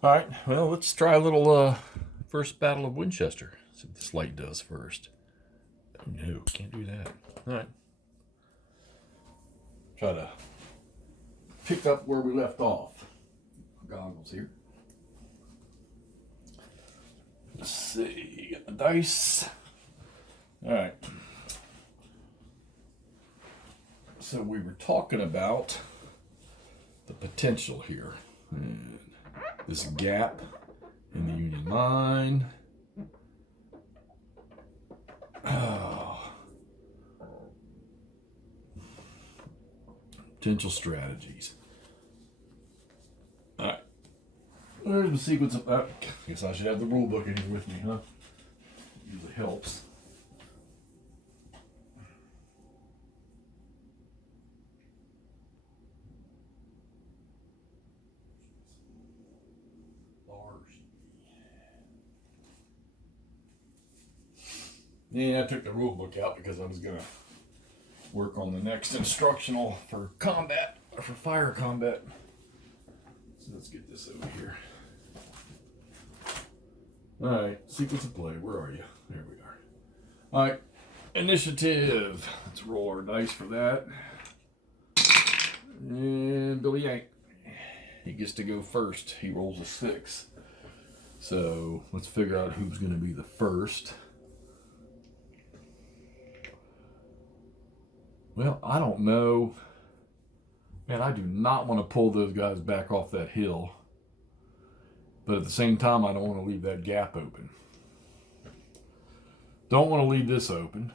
All right, well, let's try a little first battle of Winchester. See what this light does first. No, can't do that. All right. Try to pick up where we left off. Goggles here. Let's see. Got the dice. All right. So we were talking about the potential here. And this gap in the Union line. Oh. Potential strategies. All right. Where's the sequence of that? I guess I should have the rule book in here with me, huh? Usually helps. Yeah, I took the rule book out because I was going to work on the next instructional for combat, or for fire combat. So let's get this over here. All right, sequence of play. Where are you? There we are. All right, initiative. Let's roll our dice for that. And Billy Yank. He gets to go first. He rolls a 6. So let's figure out who's going to be the first. Well, I don't know. Man, I do not want to pull those guys back off that hill. But at the same time, I don't want to leave that gap open. Don't want to leave this open.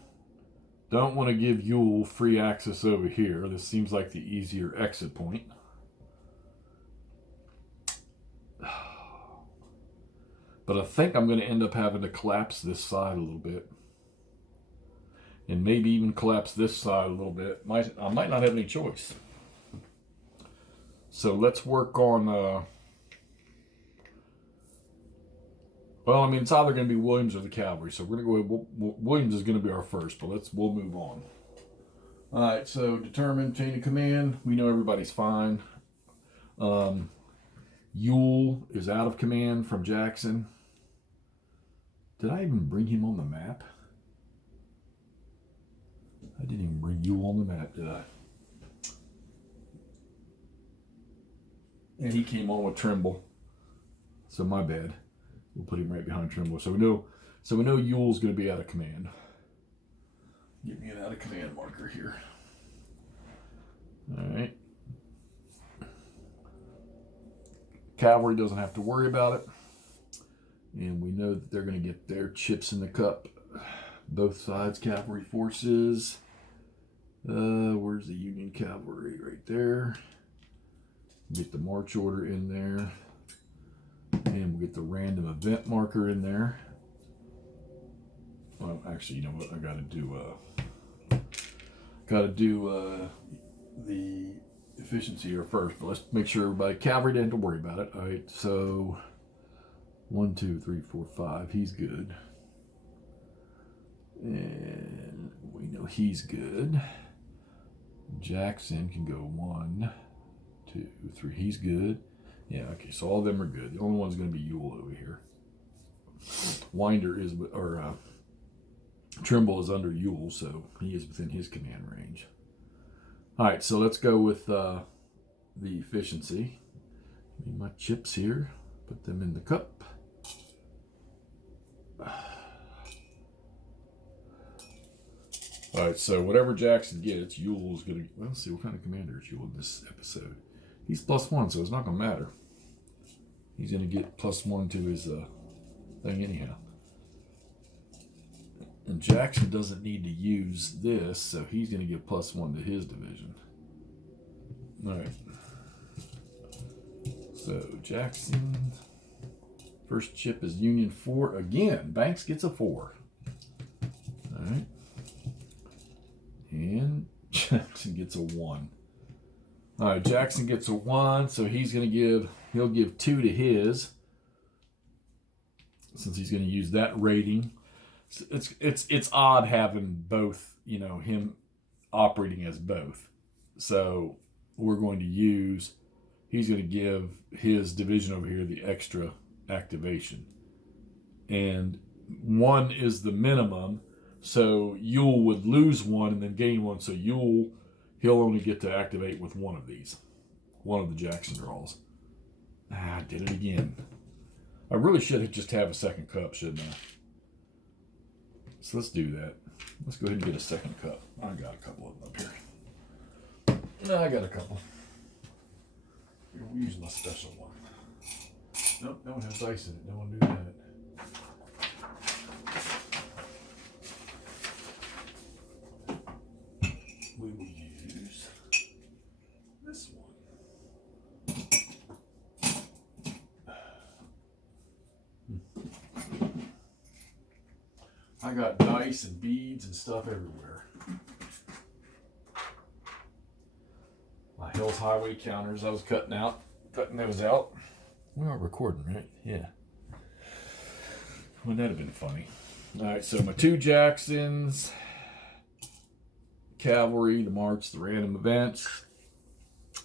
Don't want to give Yule free access over here. This seems like the easier exit point. But I think I'm going to end up having to collapse this side a little bit. And maybe even collapse this side a little bit. I might not have any choice. So let's work on, well, I mean, it's either going to be Williams or the cavalry. So we're going to go, Williams is going to be our first, but we'll move on. All right, so determine chain of command. We know everybody's fine. Yule is out of command from Jackson. Did I even bring him on the map? I didn't even bring Yule on the map, did I? And he came on with Trimble. So my bad. We'll put him right behind Trimble. So we know Yule's going to be out of command. Give me an out of command marker here. All right. Cavalry doesn't have to worry about it. And we know that they're going to get their chips in the cup. Both sides, cavalry forces. Where's the Union cavalry? Right there. Get the march order in there. And we'll get the random event marker in there. Well, actually, you know what? I got to do the efficiency here first. But let's make sure everybody, cavalry didn't have to worry about it. All right, so 1, 2, 3, 4, 5. He's good. And we know he's good. Jackson can go 1, 2, 3. He's good. Yeah, okay, so all of them are good. The only one's going to be Yule over here. Winder is, or Trimble is under Yule, so he is within his command range. All right, so let's go with the efficiency. Need my chips here. Put them in the cup. All right, so whatever Jackson gets, Yule's going to... Well, let's see, what kind of commander is Yule in this episode? He's +1, so it's not going to matter. He's going to get +1 to his thing anyhow. And Jackson doesn't need to use this, so he's going to get +1 to his division. All right. So Jackson... First chip is Union 4. Again, Banks gets a 4. All right. And Jackson gets a 1. All right, Jackson gets a 1, so he'll give 2 to his, since he's going to use that rating. It's odd having both, him operating as both. So we're going to use he's going to give his division over here the extra activation. And 1 is the minimum, so Yule would lose 1 and then gain 1. So he'll only get to activate with 1 of these, 1 of the Jackson draws. I did it again. I really should just have a second cup, shouldn't I? So let's do that. Let's go ahead and get a second cup. I got a couple of them up here. No, I got a couple. We'll use my special one. Nope, that one has ice in it. Don't want to do that. We will use this one. I got dice and beads and stuff everywhere. My Hills Highway counters I was cutting those out. We are recording, right? Yeah. Wouldn't that have been funny? All right, so my 2 Jacksons, Cavalry, the March, the random events.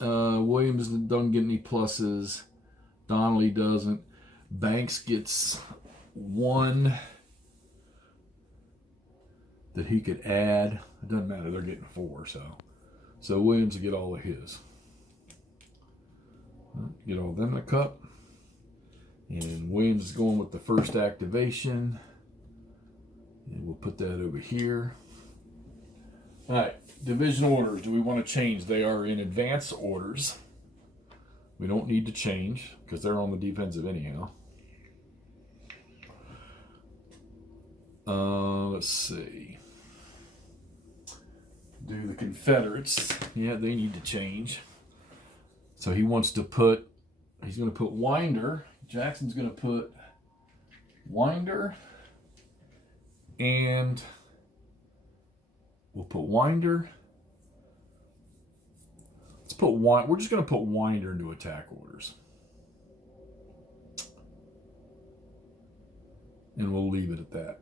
Williams doesn't get any pluses. Donnelly doesn't. Banks gets 1 that he could add. It doesn't matter, they're getting 4, so Williams will get all of his. Get all of them in a cup. And Williams is going with the first activation. And we'll put that over here. All right, division orders. Do we want to change? They are in advance orders. We don't need to change because they're on the defensive anyhow. Let's see. Do the Confederates. Yeah, they need to change. So he wants to put, he's going to put Winder. Jackson's going to put Winder. And we'll put Winder. We're just going to put Winder into attack orders. And we'll leave it at that.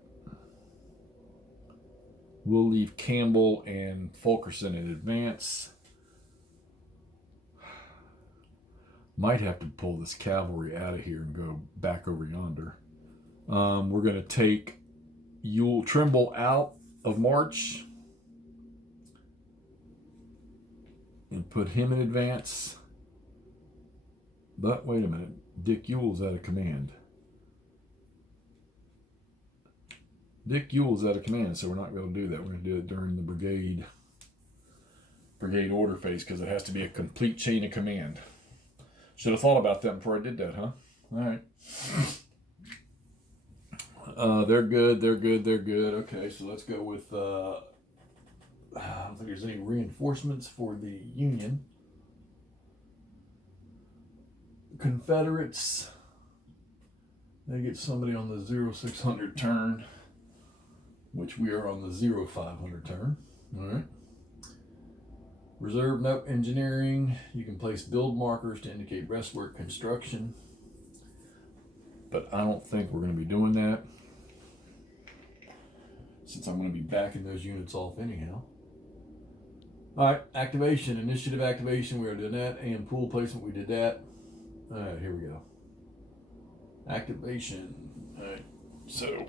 We'll leave Campbell and Fulkerson in advance. Might have to pull this cavalry out of here and go back over yonder. We're going to take Trimble out of March and put him in advance. But wait a minute, Dick Ewell's out of command. Dick Ewell's out of command, so we're not going to do that. We're going to do it during the brigade order phase because it has to be a complete chain of command. Should have thought about that before I did that, huh? All right. They're good. Okay, so let's go with, I don't think there's any reinforcements for the Union. Confederates, they get somebody on the 0600 turn, which we are on the 0500 turn. All right. Reserve note engineering, you can place build markers to indicate breastwork construction, but I don't think we're going to be doing that since I'm going to be backing those units off anyhow. All right, activation, initiative activation, we already did that, and pool placement, we did that. All right, here we go. Activation. All right, so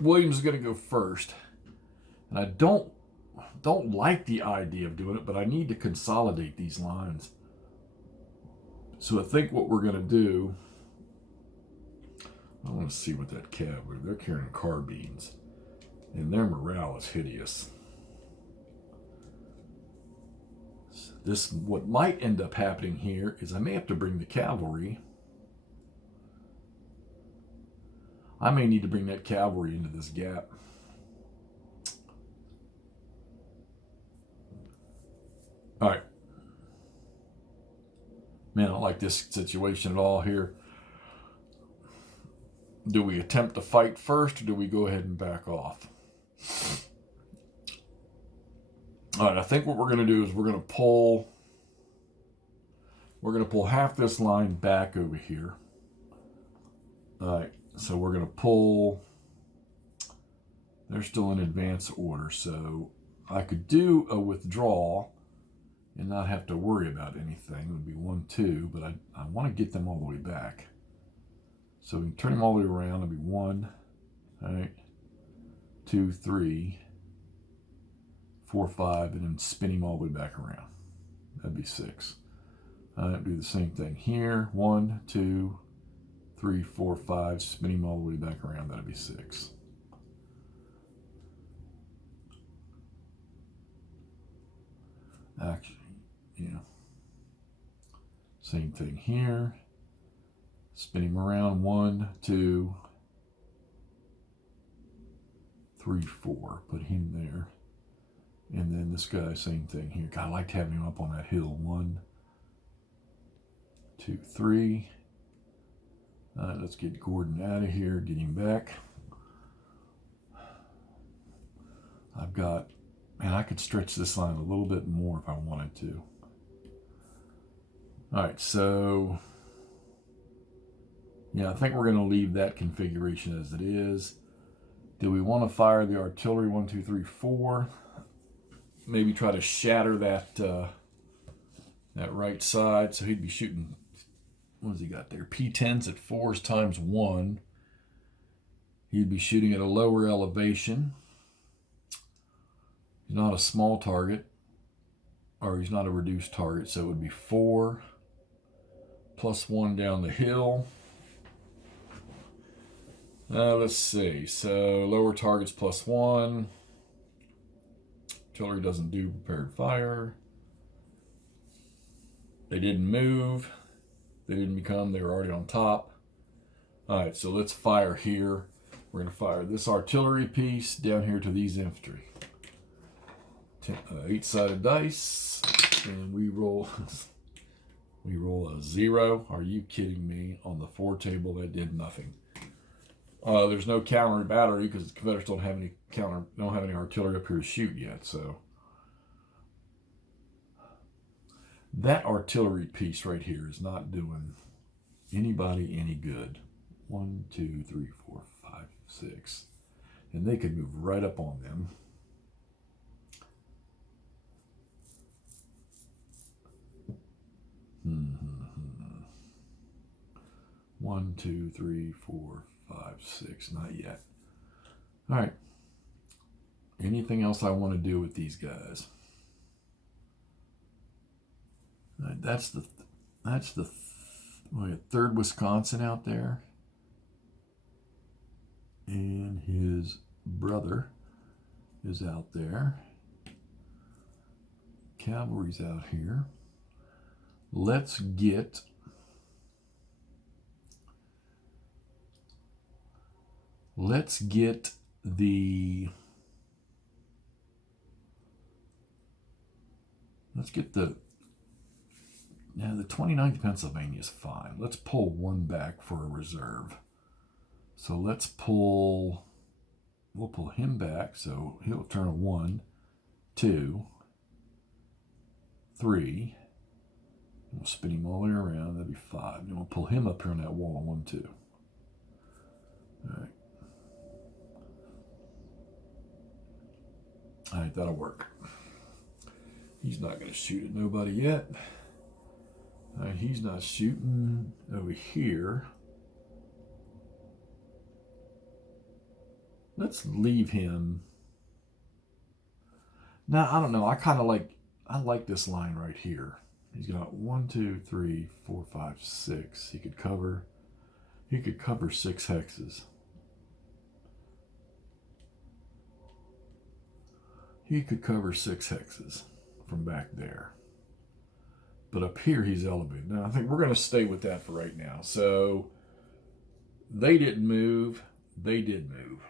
Williams is going to go first, and I don't like the idea of doing it, but I need to consolidate these lines. So I think what we're going to do, I want to see what that cavalry, they're carrying carbines, and their morale is hideous. What might end up happening here is I may have to bring the cavalry. I may need to bring that cavalry into this gap. All right. Man, I don't like this situation at all here. Do we attempt to fight first, or do we go ahead and back off? All right, I think what we're going to do is we're going to pull half this line back over here. All right, so we're going to pull, they're still in advance order, so I could do a withdrawal and not have to worry about anything. It would be 1, 2, but I want to get them all the way back. So we can turn them all the way around. It'll be 1, all right, 2, 3, 4, 5, and then spin him all the way back around. That'd be 6. Do the same thing here. 1, 2, 3, 4, 5. Spin him all the way back around. That'd be 6. Actually, yeah. Same thing here. Spin him around. 1, 2, 3, 4. Put him there. And then this guy, same thing here. God, I liked having him up on that hill. 1, 2, 3. Let's get Gordon out of here. Get him back. I've got, man, I could stretch this line a little bit more if I wanted to. All right, so yeah, I think we're going to leave that configuration as it is. Do we want to fire the artillery 1, 2, 3, 4? Maybe try to shatter that that right side. So he'd be shooting, what has he got there? P10s at 4s times 1. He'd be shooting at a lower elevation. He's not a small target, or he's not a reduced target, so it would be 4 plus 1 down the hill. Let's see. So lower targets plus 1. Artillery doesn't do prepared fire. They didn't move. They didn't become, they were already on top. All right, so let's fire here. We're going to fire this artillery piece down here to these infantry. 8-sided dice, and we roll a 0. Are you kidding me? On the 4 table, that did nothing. There's no counter battery because the Confederates don't have any artillery up here to shoot yet. So that artillery piece right here is not doing anybody any good. 1, 2, 3, 4, 5, 6, and they could move right up on them. One, 2, 3, 4, 5, 6. Not yet. All right. Anything else I want to do with these guys? All right, that's the 3rd Wisconsin out there, and his brother is out there. Cavalry's out here. Let's get the 29th Pennsylvania is fine. Let's pull 1 back for a reserve. So we'll pull him back. So he'll turn a 1, 2, 3. We'll spin him all the way around. That'd be 5. And we'll pull him up here on that wall. 1, 2. All right. All right, that'll work. He's not going to shoot at nobody yet. All right, he's not shooting over here. Let's leave him. Now, I don't know. I like this line right here. He's got 1, 2, 3, 4, 5, 6. He could cover 6 hexes. He could cover 6 hexes from back there. But up here, he's elevated. Now, I think we're going to stay with that for right now. So, they didn't move. They did move.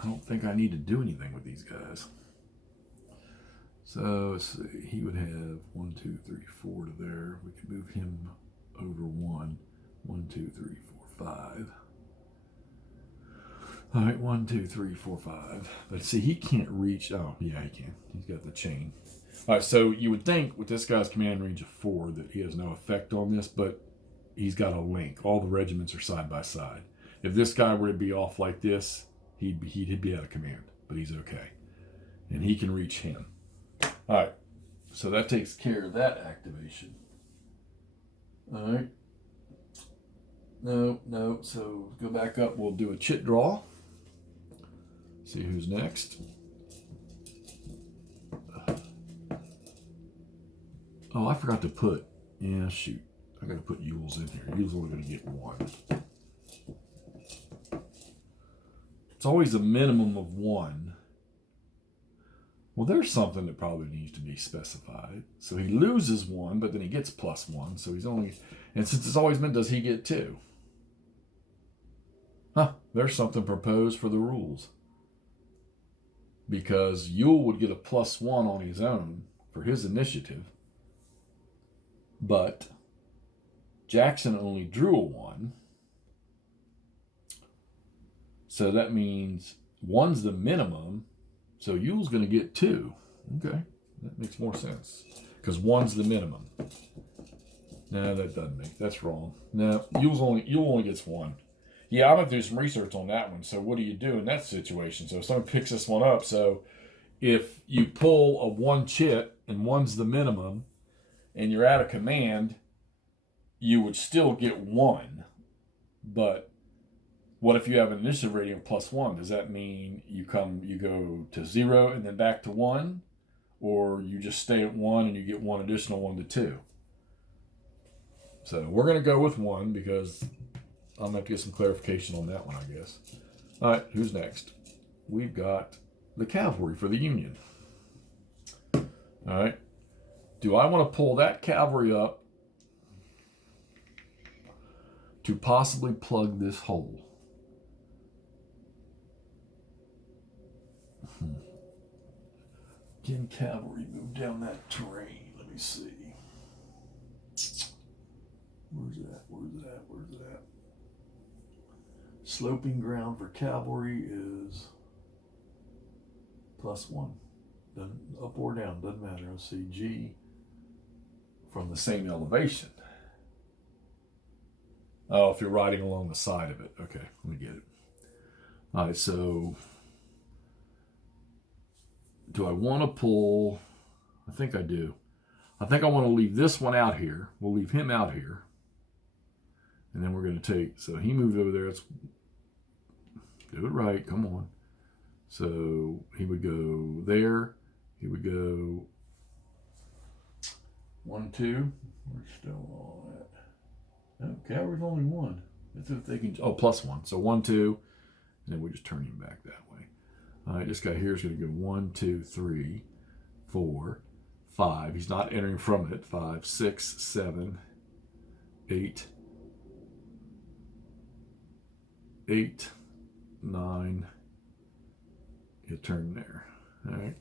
I don't think I need to do anything with these guys. So, let's see. He would have 1, 2, 3, 4 to there. We could move him over 1. 1, 2, 3, 4, 5. All right, 1, 2, 3, 4, 5. But see, he can't reach. Oh, yeah, he can. He's got the chain. All right, so you would think with this guy's command range of 4 that he has no effect on this, but he's got a link. All the regiments are side by side. If this guy were to be off like this, he'd be out of command. but he's okay. And he can reach him. All right. So that takes care of that activation. All right. No. So go back up. We'll do a chit draw. See who's next. Oh, I forgot to put. Yeah, shoot. I got to put Yule's in here. Yule's only going to get one. It's always a minimum of one. Well, there's something that probably needs to be specified. So he loses one, but then he gets +1. So he's only, and since it's always been, does he get 2? There's something proposed for the rules. Because Yule would get a +1 on his own for his initiative. But Jackson only drew a 1. So that means 1's the minimum. So Yule's going to get 2. Okay, that makes more sense. Because 1's the minimum. No, that doesn't make, that's wrong. No, Yule only gets 1. Yeah, I'm going to do some research on that one. So what do you do in that situation? So if someone picks this one up, so if you pull a 1 chit and 1's the minimum, and you're out of command, you would still get 1. But what if you have an initiative rating of +1? Does that mean you go to 0 and then back to 1? Or you just stay at 1 and you get 1 additional 1 to 2? So we're going to go with 1 because I'm going to have to get some clarification on that one, I guess. All right, who's next? We've got the cavalry for the Union. All right. Do I want to pull that cavalry up to possibly plug this hole? Can cavalry move down that terrain? Let me see. Where's that? Sloping ground for cavalry is +1. Doesn't, up or down, doesn't matter. Let's see, G from the same elevation. Oh, if you're riding along the side of it. Okay, let me get it. All right, so do I want to pull? I think I do. I think I want to leave this one out here. We'll leave him out here. And then we're going to take, so he moved over there. Let's do it right. Come on. So he would go there. He would go 1, 2. We're still on that. No, cavalry's only 1. That's if they can, +1. So 1, 2. And then we just turn him back that way. All right, this guy here is going to go 1, 2, 3, 4, 5. He's not entering from it. 5, 6, 7, 8, 9. He'll turn there. All right.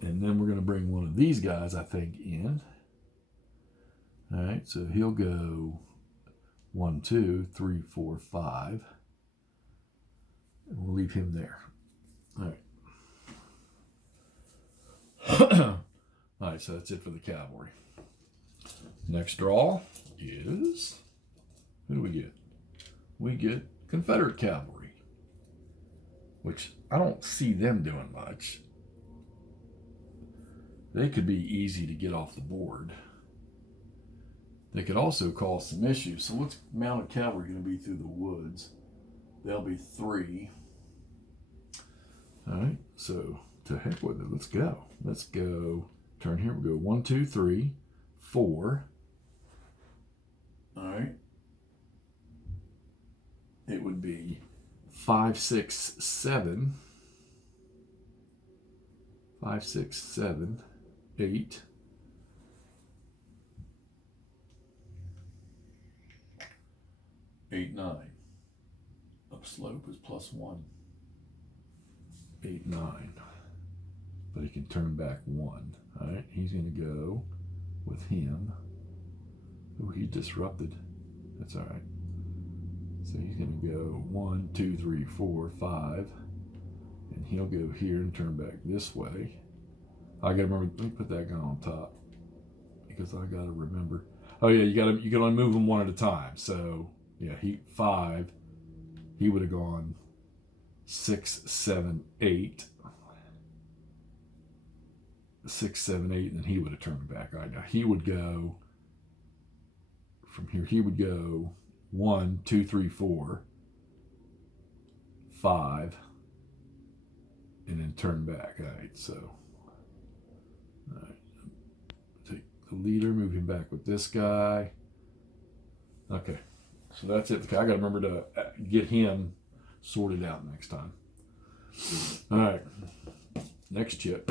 And then we're going to bring one of these guys, I think, in. All right, so he'll go 1, 2, 3, 4, 5. And we'll leave him there. All right. All right, so that's it for the cavalry. Next draw is, who do we get? We get Confederate cavalry, which I don't see them doing much. They could be easy to get off the board. They could also cause some issues. So what's mounted cavalry going to be through the woods? They'll be 3. All right, so to heck with it. Let's go. Let's go. Turn here. We'll go 1, 2, 3, 4. All right. It would be 5, 6, 7. 5, 6, 7, 8. 8, 9. Upslope is +1. 8, 9. But he can turn back 1. All right, he's going to go with him. Oh, he disrupted. That's all right. So he's going to go 1, 2, 3, 4, 5. And he'll go here and turn back this way. I got to remember, let me put that guy on top. Because I got to remember. Oh yeah, you can only move them one at a time. So yeah, 5, he would have gone 6, 7, 8. 6, 7, 8, and then he would have turned back. All right, now he would go from here. He would go 1, 2, 3, 4, 5, and then turn back. All right, so all right, take the leader, move him back with this guy. Okay, so that's it. Okay, I got to remember to get him sorted out next time. All right, next chip.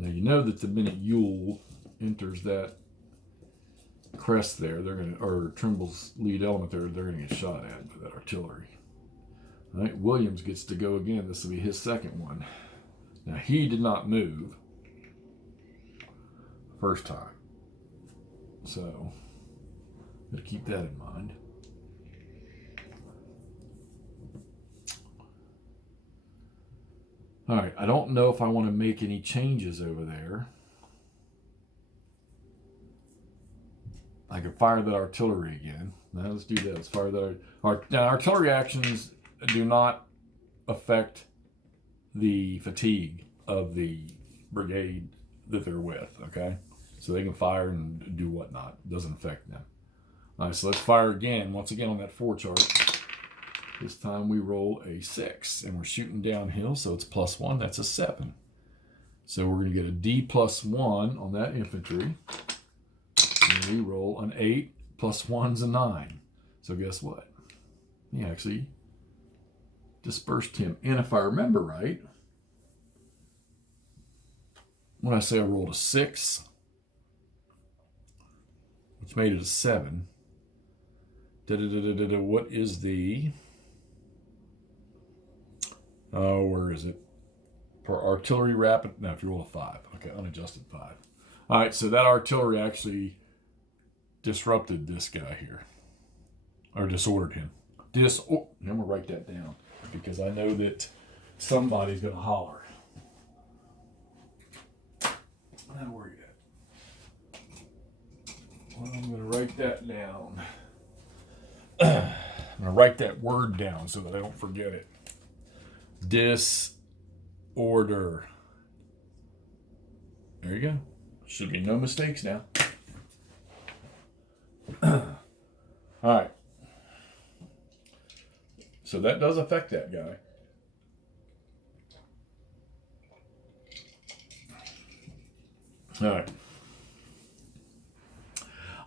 Now you know that the minute Yule enters that crest there, they're gonna, or Trimble's lead element there, they're gonna get shot at by that artillery. All right, Williams gets to go again. This will be his second one. Now he did not move first time, so gotta keep that in mind. All right, I don't know if I want to make any changes over there. I could fire that artillery again. Now let's do that. Let's fire that. Now, artillery actions do not affect the fatigue of the brigade that they're with, okay? So they can fire and do whatnot. It doesn't affect them. All right, so let's fire again. Once again on that 4 chart. This time we roll a 6, and we're shooting downhill, so it's +1. That's a 7. So we're going to get a D +1 on that infantry. And we roll an 8, +1's a 9. So guess what? He actually dispersed him. And if I remember right, when I say I rolled a 6, which made it a 7, what is the... Oh, where is it? For artillery rapid, no, if you roll a 5. Okay, unadjusted 5. All right, so that artillery actually disrupted this guy here, or disordered him. I'm gonna write that down because I know that somebody's gonna holler. Now where you at? Well, I'm gonna write that down. I'm gonna write that word down so that I don't forget it. Disorder. There you go. Should be no mistakes now. All right. So that does affect that guy. All right.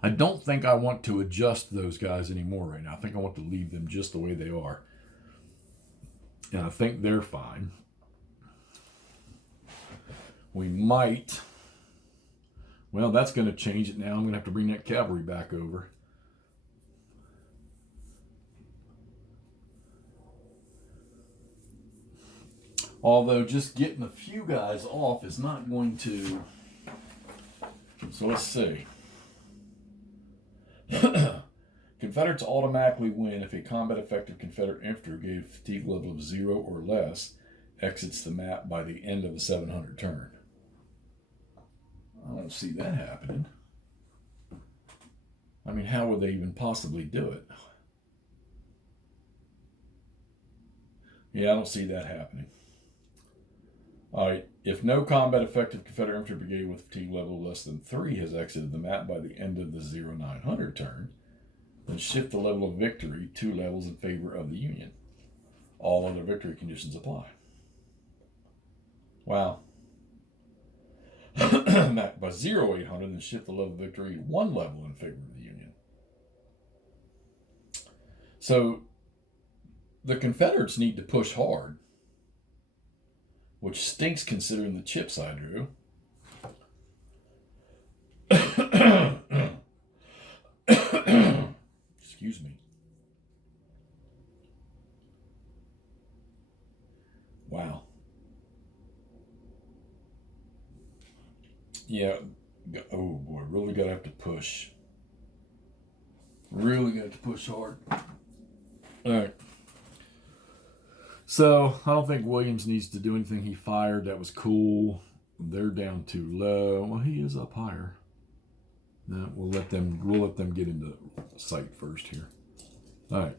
I don't think I want to adjust those guys anymore right now. I think I want to leave them just the way they are. And I think they're fine. We might... Well, that's going to change it now. I'm going to have to bring that cavalry back over. Although just getting a few guys off is not going to... So let's see. Confederates automatically win if a combat effective Confederate infantry brigade fatigue level of 0 or less exits the map by the end of the 700 turn. I don't see that happening. I mean, how would they even possibly do it? Yeah, I don't see that happening. All right, if no combat effective Confederate infantry brigade with fatigue level less than 3 has exited the map by the end of the 0900 turn, then shift the level of victory 2 levels in favor of the Union. All other victory conditions apply. Wow. By 0800, then shift the level of victory 1 level in favor of the Union. So the Confederates need to push hard, which stinks considering the chips I drew. Excuse me. Wow. Yeah. Oh boy, really gotta have to push. Really got to push hard. All right. So I don't think Williams needs to do anything. He fired. That was cool. They're down too low. Well, he is up higher. No, we'll let them get into sight first here. All right.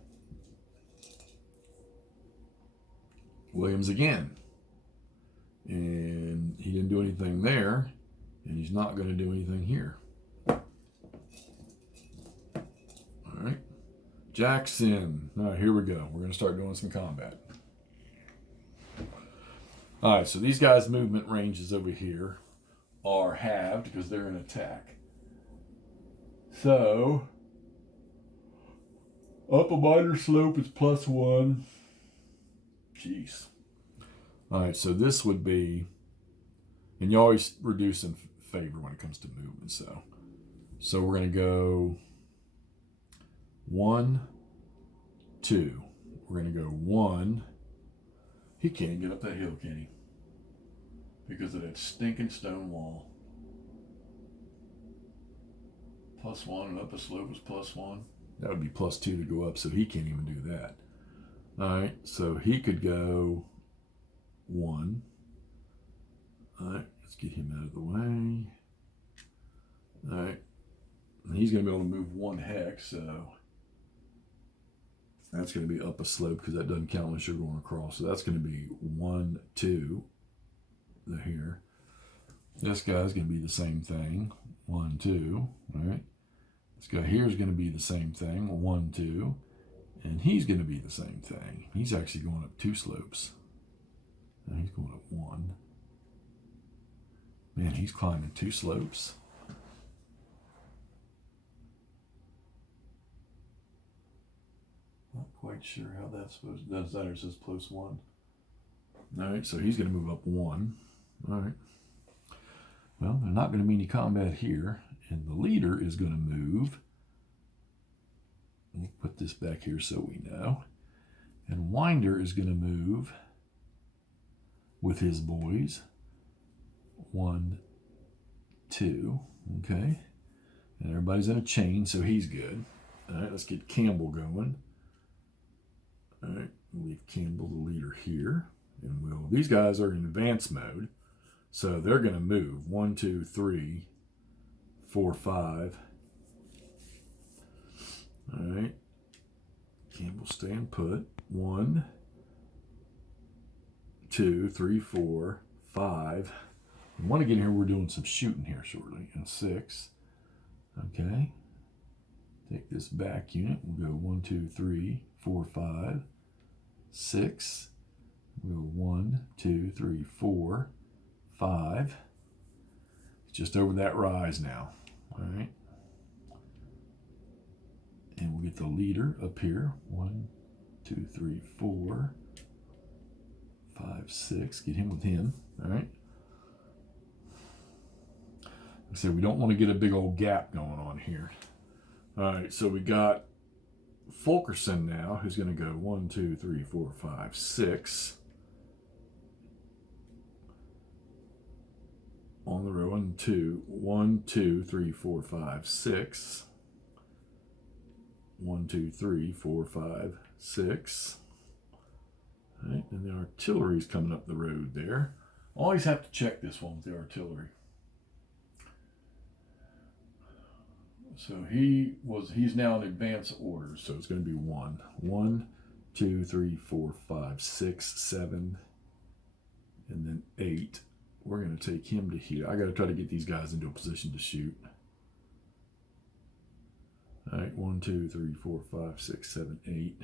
Williams again. And he didn't do anything there, and he's not going to do anything here. All right. Jackson. All right, here we go. We're going to start doing some combat. All right, so these guys' movement ranges over here are halved because they're in attack. So, up a minor slope is +1. Jeez. All right, so this would be, and you always reduce in favor when it comes to movement. So we're going to go 1, 2. We're going to go 1. He can't get up that hill, can he? Because of that stinking stone wall. +1 and up a slope is +1. That would be +2 to go up, so he can't even do that. All right, so he could go 1. All right, let's get him out of the way. All right, and he's going to be able to move 1 hex, so that's going to be up a slope because that doesn't count unless you're going across. So that's going to be 1, 2 here. This guy's going to be the same thing, 1, 2. All right, this guy here is going to be the same thing, 1, 2, and he's going to be the same thing. He's actually going up 2 slopes. Now he's going up 1. Man, he's climbing 2 slopes. Not quite sure how that's supposed to, does that or says +1. All right, so he's going to move up 1. All right. Well, there's not going to be any combat here, and the leader is going to move. We'll put this back here so we know. And Winder is going to move with his boys. 1, 2. Okay. And everybody's in a chain, so he's good. All right, let's get Campbell going. All right, we'll leave Campbell, the leader, here. And these guys are in advanced mode, so they're going to move. 1, 2, 3, 4, 5. All right. Campbell staying put. 1, 2, 3, 4, 5. I want to get in here. We're doing some shooting here shortly. And 6. Okay. Take this back unit. We'll go 1, 2, 3, 4, 5, 6. We'll go 1, 2, 3, 4, 5. It's just over that rise now. All right. And we'll get the leader up here. 1, 2, 3, 4, 5, 6. Get him with him. All right. Like I said, we don't want to get a big old gap going on here. All right, so we got Fulkerson now, who's going to go 1, 2, 3, 4, 5, 6 on the row. 1, 2, 1, 2, 3, 4, 5, 6. 1, 2, 3, 4, 5, 6. All right, and the artillery's coming up the road there. Always have to check this one with the artillery. So he's now in advance orders, so it's going to be 1. 1, 2, 3, 4, 5, 6, 7, and then 8. We're going to take him to here. I got to try to get these guys into a position to shoot. All right, 1, 2, 3, 4, 5, 6, 7, 8.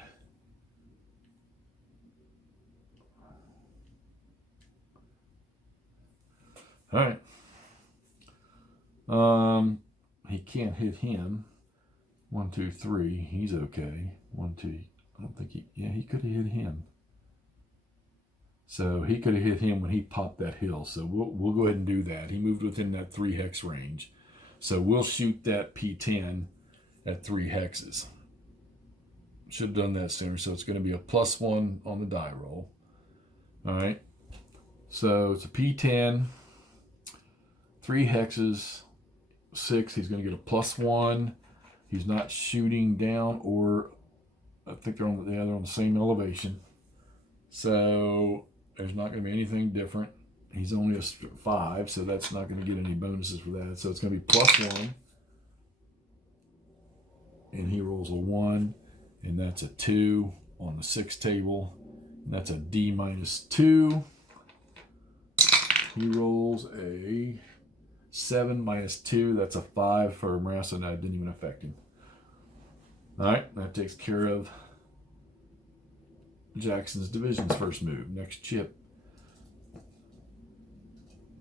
All right. He can't hit him. 1, 2, 3. He's okay. 1, 2. I don't think he could have hit him. So he could have hit him when he popped that hill. So we'll go ahead and do that. He moved within that 3 hex range. So we'll shoot that P10 at 3 hexes. Should have done that sooner. So it's going to be a +1 on the die roll. All right. So it's a P10, 3 hexes, 6. He's going to get a +1. He's not shooting down, or I think they're on the same elevation. So there's not going to be anything different. He's only a 5, so that's not going to get any bonuses for that. So it's going to be +1. And he rolls a 1, and that's a 2 on the 6 table. That's a D -2. He rolls a 7 -2. That's a 5 for Marassa, and that didn't even affect him. All right, that takes care of Jackson's division's first move. Next chip.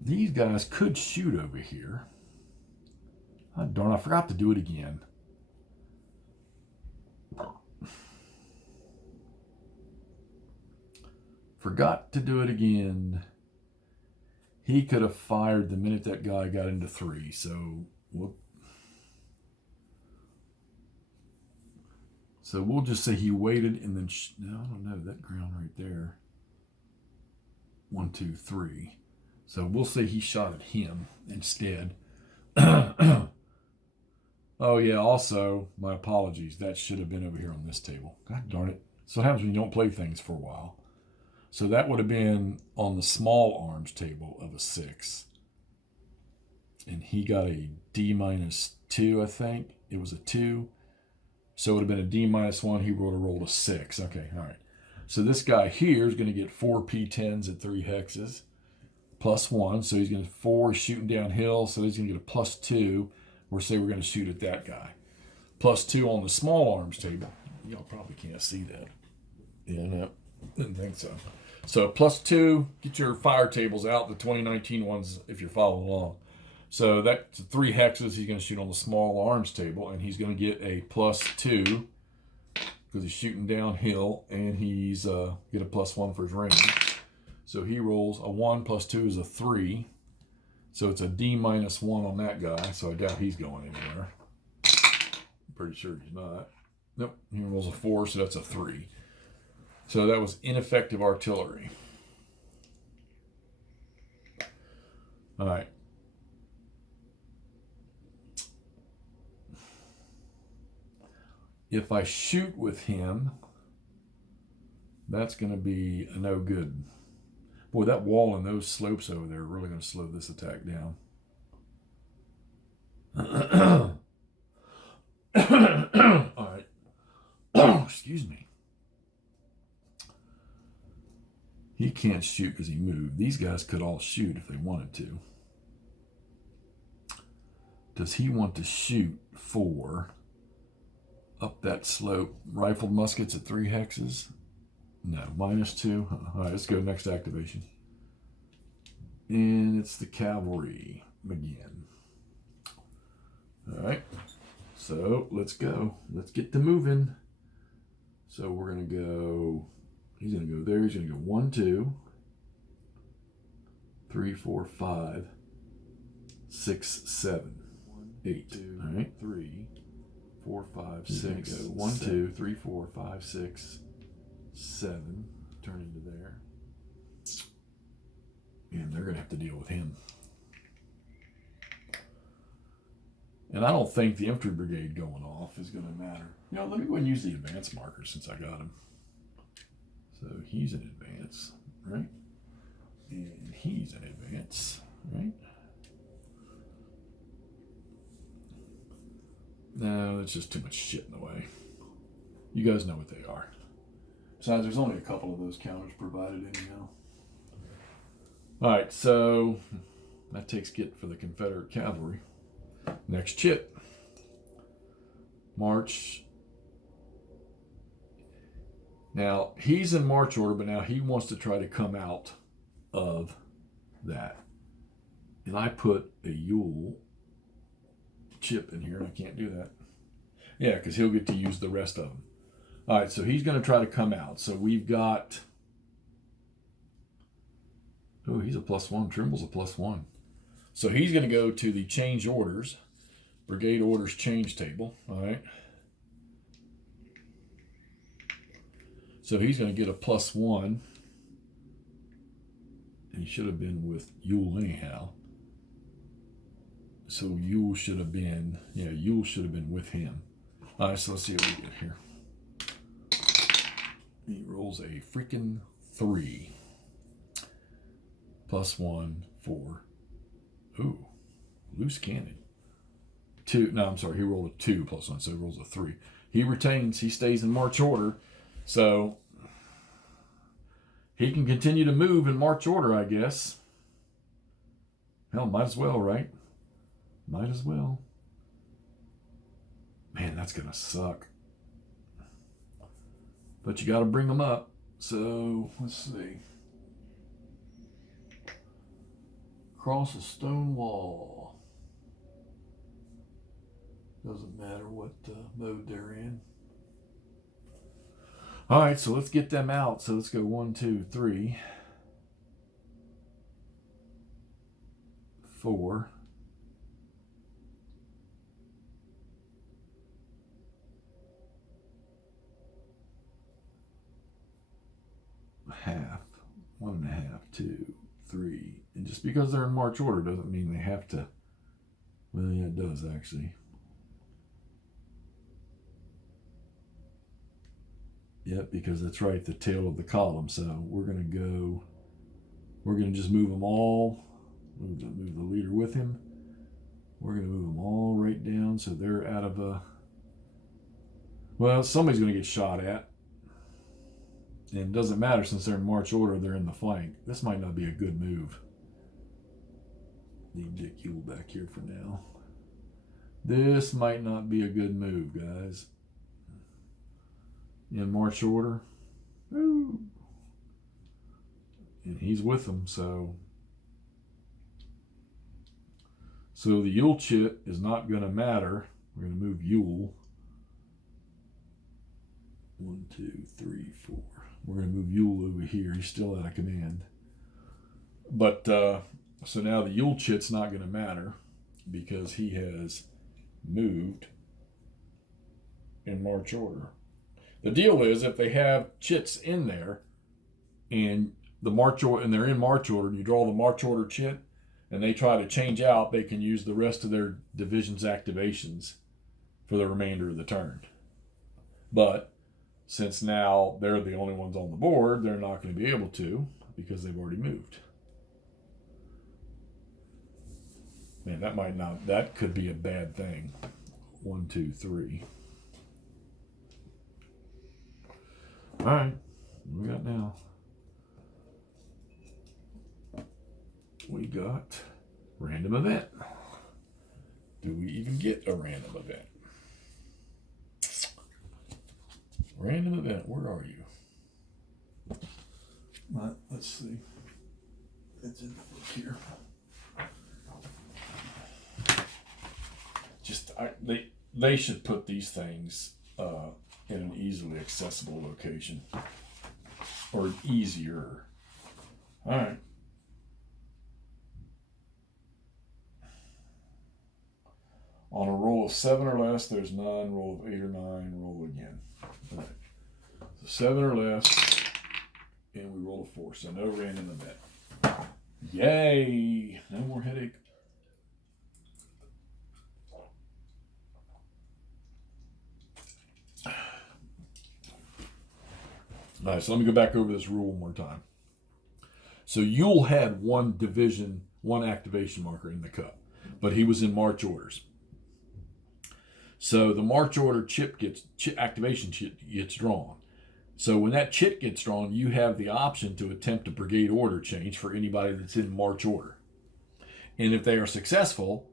These guys could shoot over here. Oh, darn, I forgot to do it again. Forgot to do it again. He could have fired the minute that guy got into 3. So, whoop. So we'll just say he waited and then, no, I don't know, that ground right there. 1, 2, 3. So we'll say he shot at him instead. Oh yeah, also, my apologies. That should have been over here on this table. God darn it. So what happens when you don't play things for a while? So that would have been on the small arms table of a 6. And he got a D -2, I think. It was a 2. So it would have been a D -1. He would have rolled a 6. Okay, all right. So this guy here is going to get 4 P10s at 3 hexes. +1. So he's going to 4 shooting downhill. So he's going to get a +2. We'll say we're going to shoot at that guy. +2 on the small arms table. Y'all probably can't see that. Yeah, no. Didn't think so. So +2, get your fire tables out, the 2019 ones, if you're following along. So that's 3 hexes he's going to shoot on the small arms table, and he's going to get a +2 because he's shooting downhill, and he's get a +1 for his range. So he rolls a 1 +2 is a 3. So it's a D -1 on that guy, so I doubt he's going anywhere. I'm pretty sure he's not. Nope, he rolls a 4, so that's a 3. So that was ineffective artillery. All right. If I shoot with him, that's going to be a no good. Boy, that wall and those slopes over there are really going to slow this attack down. All right. Excuse me. He can't shoot because he moved. These guys could all shoot if they wanted to. Does he want to shoot for up that slope? Rifled muskets at 3 hexes? No. -2? All right, let's go next activation. And it's the cavalry again. All right. So let's go. Let's get to moving. So we're going to go... He's going to go there. He's going to go 1, 2, 3, 4, 5, 6, 7, 8. 2, all right. 3, 4, 5, 6. Go 1, 2, 3, 4, 5, 6, 7. Turn into there. And they're going to have to deal with him. And I don't think the infantry brigade going off is going to matter. You know, let me go ahead and use the advance marker since I got him. So he's in advance, right? And he's in advance, right? No, it's just too much shit in the way. You guys know what they are. Besides, there's only a couple of those counters provided anyhow. All right, so that takes get for the Confederate cavalry. Next chip. March. Now, he's in march order, but now he wants to try to come out of that. And I put a Yule chip in here, and I can't do that. Yeah, because he'll get to use the rest of them. All right, so he's going to try to come out. So we've got... Oh, he's a +1. Trimble's a +1. So he's going to go to the change orders, brigade orders change table. All right. So he's going to get a +1. And he should have been with Yule anyhow. So Yule should have been, Yule should have been with him. All right, so let's see what we get here. He rolls a freaking 3. +1, 4. Ooh, loose cannon. 2, no, I'm sorry, he rolled a 2 +1, so he rolls a 3. He retains, he stays in march order. So he can continue to move in march order, I guess. Hell, might as well, right? Might as well. Man, that's going to suck. But you got to bring them up. So, let's see. Cross a stone wall. Doesn't matter what mode they're in. All right, so let's get them out. So let's go 1, 2, 3, 4. Half, 1.5, 2, 3. And just because they're in march order doesn't mean they have to. Well, yeah, it does actually. Yep, because that's right, the tail of the column. So we're going to just move them all, move the leader with him. We're going to move them all right down so they're out of a, well, somebody's going to get shot at. And it doesn't matter since they're in march order, they're in the flank. This might not be a good move. Leave Dick Yule back here for now. This might not be a good move, guys. In march order. Woo. And he's with them, so the Yule chit is not going to matter. We're going to move Yule. 1, 2, 3, 4. We're going to move Yule over here. He's still out of command. But, so now the Yule chit's not going to matter because he has moved in march order. The deal is if they have chits in there and they're in march order, and you draw the march order chit and they try to change out, they can use the rest of their division's activations for the remainder of the turn. But since now they're the only ones on the board, they're not going to be able to because they've already moved. Man, that could be a bad thing. 1, 2, 3. All right, what we got now? We got random event. Do we even get a random event? Random event, where are you? Let's see. It's in the book here. They should put these things in an easily accessible location, or easier. All right. On a roll of 7 or less, there's none. Roll of 8 or 9, roll again. All right. So 7 or less, and we roll a 4. So no random event. Yay! No more headache. All right, so let me go back over this rule one more time. So Yule had one division, one activation marker in the cup, but he was in march orders. So the march order activation chit gets drawn. So when that chit gets drawn, you have the option to attempt a brigade order change for anybody that's in march order. And if they are successful,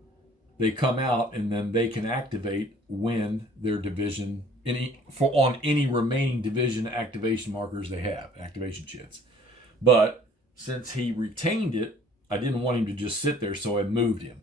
they come out and then they can activate when their division, on any remaining division activation markers they have, activation chits. But since he retained it, I didn't want him to just sit there, so I moved him.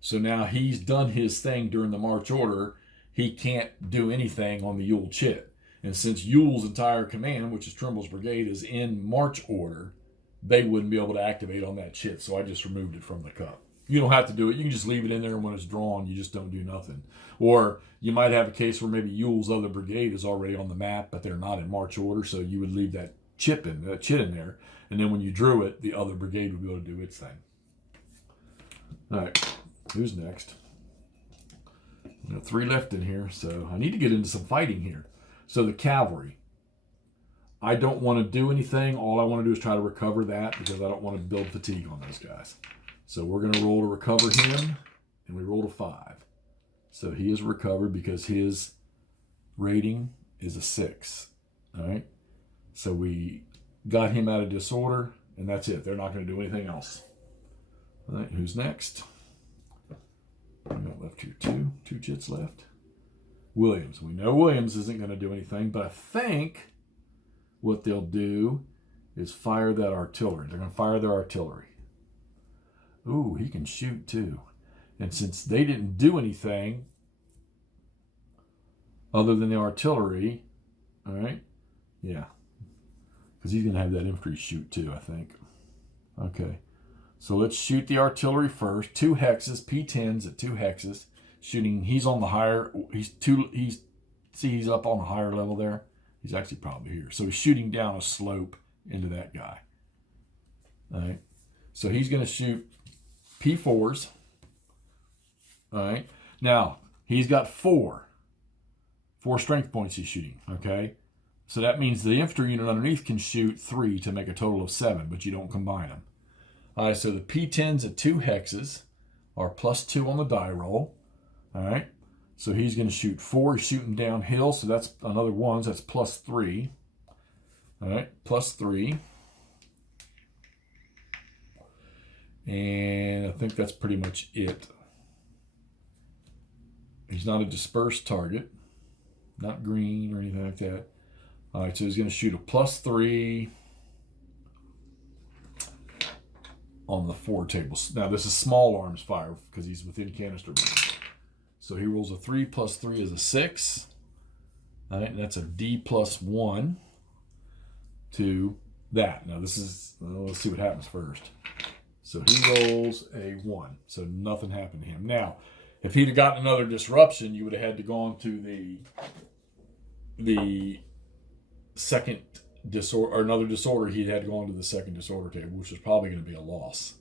So now he's done his thing during the march order. He can't do anything on the Yule chit. And since Yule's entire command, which is Trimble's brigade, is in march order, they wouldn't be able to activate on that chit. So I just removed it from the cup. You don't have to do it. You can just leave it in there, and when it's drawn, you just don't do nothing. Or you might have a case where maybe Yule's other brigade is already on the map, but they're not in march order, so you would leave that chit in there, and then when you drew it, the other brigade would be able to do its thing. All right, who's next? We got 3 left in here, so I need to get into some fighting here. So the cavalry. I don't want to do anything. All I want to do is try to recover that because I don't want to build fatigue on those guys. So we're going to roll to recover him, and we rolled a 5. So he is recovered because his rating is a 6. All right. So we got him out of disorder, and that's it. They're not going to do anything else. All right, who's next? I got left here two chits left. Williams. We know Williams isn't going to do anything, but I think what they'll do is fire that artillery. They're going to fire their artillery. Ooh, he can shoot too. And since they didn't do anything other than the artillery, all right, yeah, because he's going to have that infantry shoot too, I think. Okay, so let's shoot the artillery first. 2 hexes, P10s at 2 hexes. Shooting, he's on the higher, he's up on a higher level there. He's actually probably here. So he's shooting down a slope into that guy. All right, so he's going to shoot P4s. All right, now he's got 4 strength points he's shooting. Okay, so that means the infantry unit underneath can shoot 3 to make a total of 7, but you don't combine them. All right, so the P10s at 2 hexes are +2 on the die roll. All right, so he's going to shoot 4. He's shooting downhill, so that's another 1. So that's +3. All right, +3. And I think that's pretty much it. He's not a dispersed target, not green or anything like that. All right, so he's going to shoot a +3 on the 4 tables. Now, this is small arms fire because he's within canister range. So he rolls a 3 + 3 is a 6. All right, and that's a D +1 to that. Now, this is, let's see what happens first. So he rolls a 1. So nothing happened to him. Now, if he'd have gotten another disruption, you would have had to go on to the second disorder, or another disorder. He'd had to go on to the second disorder table, which is probably going to be a loss.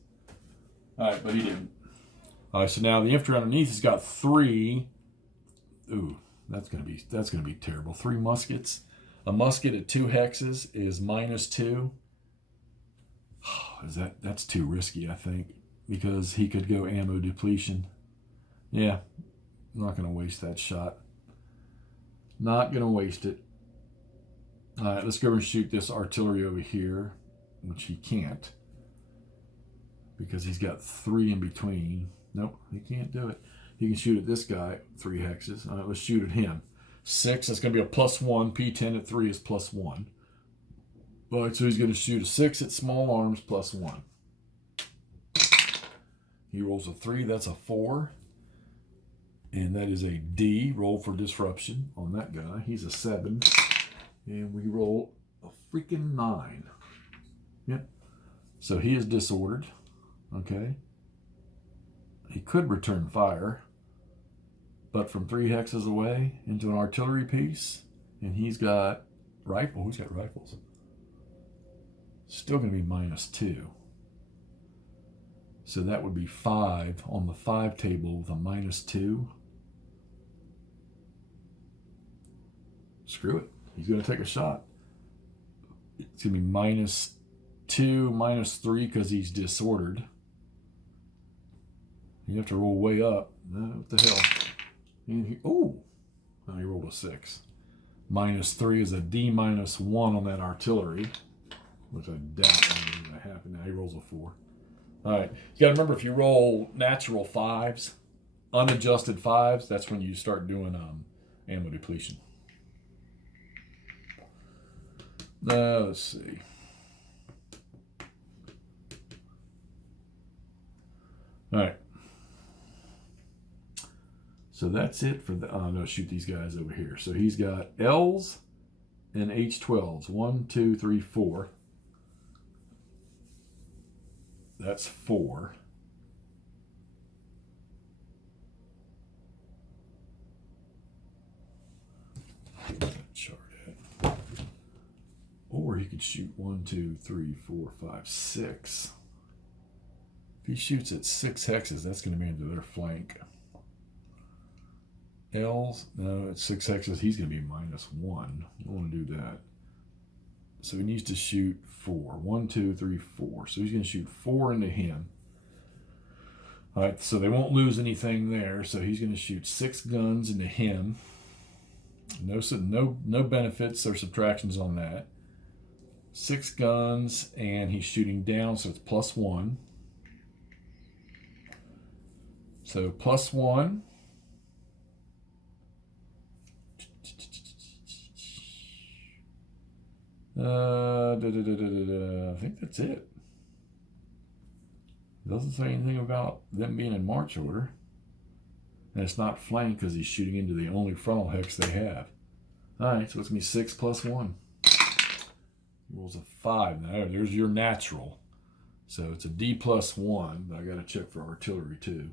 All right, but he didn't. All right, so now the infantry underneath has got 3. Ooh, that's going to be terrible. 3 muskets. A musket at 2 hexes is -2. That's too risky, I think, because he could go ammo depletion. Yeah, I'm not going to waste that shot. Not going to waste it. All right, let's go and shoot this artillery over here, which he can't because he's got 3 in between. Nope, he can't do it. He can shoot at this guy, 3 hexes. All right, let's shoot at him. 6, that's going to be a +1. P10 at 3 is +1. All right, so he's going to shoot a 6 at small arms +1. He rolls a 3, that's a 4. And that is a D, roll for disruption on that guy. He's a 7. And we roll a freaking 9. Yep. So he is disordered. Okay. He could return fire, but from 3 hexes away into an artillery piece. And he's got rifle. He's got rifles. Still going to be -2. So that would be 5 on the 5 table with a -2. Screw it. He's going to take a shot. It's going to be -2, -3 because he's disordered. You have to roll way up. What the hell? And he rolled a 6. -3 is a D -1 on that artillery, which I doubt is going to happen. Now he rolls a 4. All right. You got to remember, if you roll natural 5s, unadjusted 5s, that's when you start doing ammo depletion. Let's see. All right. So that's it for the. Oh no! Shoot these guys over here. So he's got L's and H12s. 1, 2, 3, 4. That's 4. Chart it. Or he could shoot 1, 2, 3, 4, 5, 6. If he shoots at 6 hexes, that's going to be into their flank. L's, no, at 6 hexes, he's going to be -1. You don't want to do that. So he needs to shoot 4. 1, 2, 3, 4. So he's going to shoot 4 into him. All right, so they won't lose anything there. So he's going to shoot 6 guns into him. No benefits or subtractions on that. 6 guns, and he's shooting down, so it's +1. So +1. I think that's it. Doesn't say anything about them being in march order. And it's not flank because he's shooting into the only frontal hex they have. Alright, so it's going to be 6 + 1. He rolls a 5. Now, there's your natural. So it's a D +1, but I got to check for artillery too.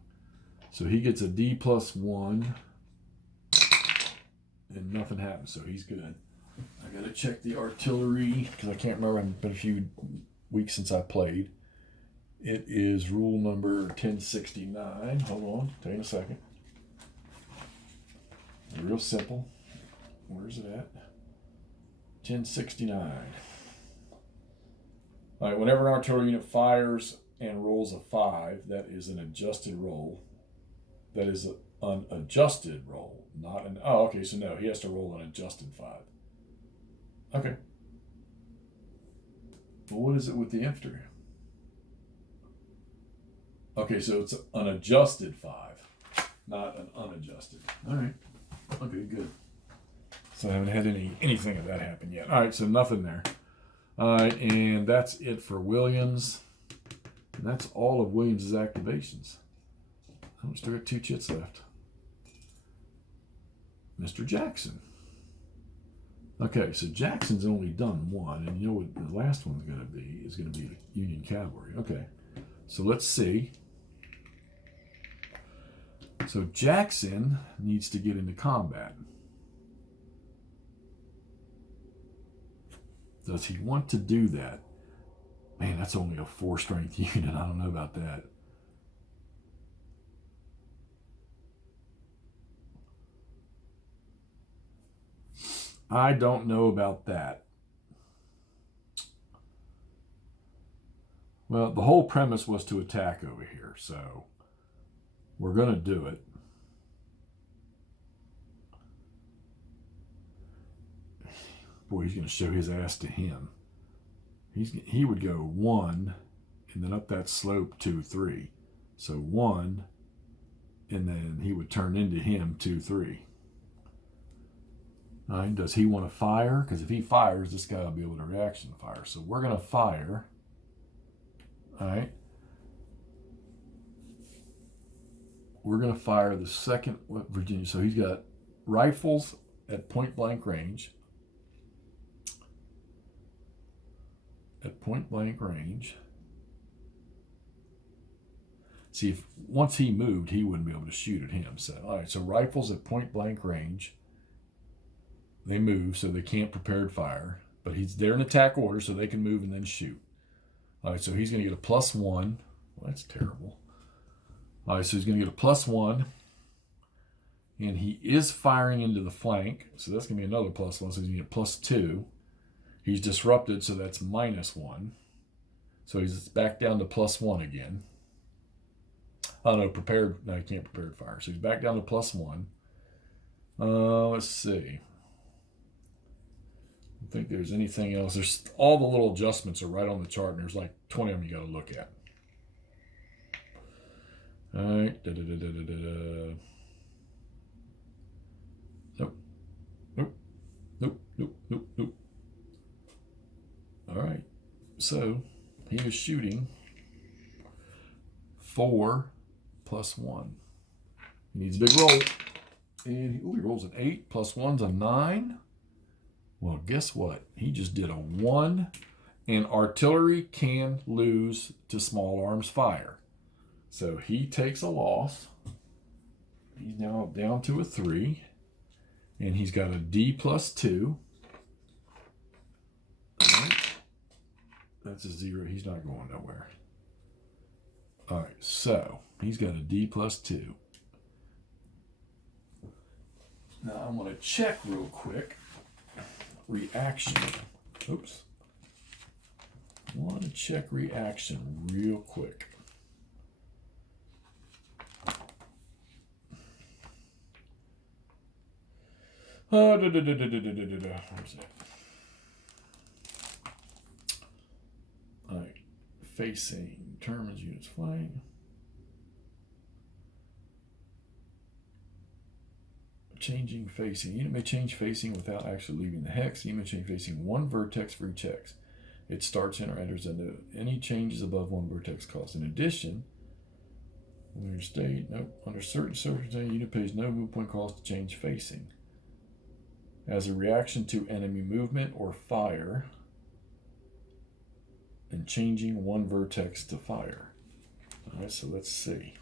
So he gets a D +1, and nothing happens, so he's good. I got to check the artillery because I can't remember. It's been a few weeks since I played. It is rule number 1069. Hold on, take a second. Real simple. Where's it at? 1069. All right, whenever an artillery unit fires and rolls a 5, that is an adjusted roll. That is an unadjusted roll, not an... Oh, okay, so no, he has to roll an adjusted 5. Okay. Well, what is it with the infantry? Okay, so it's an adjusted 5, not an unadjusted. All right. Okay, good. So I haven't had anything of that happen yet. All right, so nothing there. All right, and that's it for Williams. And that's all of Williams' activations. We still got 2 chits left. Mr. Jackson. Okay, so Jackson's only done 1, and you know what the last one's going to be? Is going to be the Union Cavalry. Okay, so let's see. So Jackson needs to get into combat. Does he want to do that? Man, that's only a 4 strength unit. I don't know about that. I don't know about that. Well, the whole premise was to attack over here, so we're going to do it. Boy, he's going to show his ass to him. He would go 1, and then up that slope 2, 3. So 1, and then he would turn into him 2, 3. All right, does he want to fire? Because if he fires, this guy will be able to reaction fire. So we're going to fire. All right. We're going to fire the second Virginia. So he's got rifles at point blank range. At point blank range. See, if once he moved, he wouldn't be able to shoot at him. So, all right, so rifles at point blank range. They move, so they can't prepared fire. But they're in attack order, so they can move and then shoot. All right, so he's going to get a +1. Well, that's terrible. All right, so he's going to get a +1. And he is firing into the flank, so that's going to be another +1. So he's going to get +2. He's disrupted, so that's -1. So he's back down to +1 again. Oh, no, prepared. No, he can't prepared fire. So he's back down to +1. Let's see. I don't think there's anything else. There's all the little adjustments are right on the chart, and there's like 20 of them you got to look at. All right. Nope. Nope. Nope. Nope. Nope. Nope. All right. So he is shooting 4 + 1. He needs a big roll. And he rolls an 8 + 1's a 9. Well, guess what? He just did a 1. And artillery can lose to small arms fire. So he takes a loss. He's now down to a 3. And he's got a D +2. All right. That's a 0. He's not going nowhere. All right, so he's got a D +2. Now I'm going to check real quick. Reaction. Oops. I want to check reaction real quick. Where's that? All right. Facing determines units flying. Changing facing. Unit may change facing without actually leaving the hex. Unit may change facing one vertex for each hex. It starts in or enters into any changes above one vertex cost. In addition, when your state, under certain circumstances, unit pays no move point cost to change facing. As a reaction to enemy movement or fire, and changing one vertex to fire. All right, so let's see.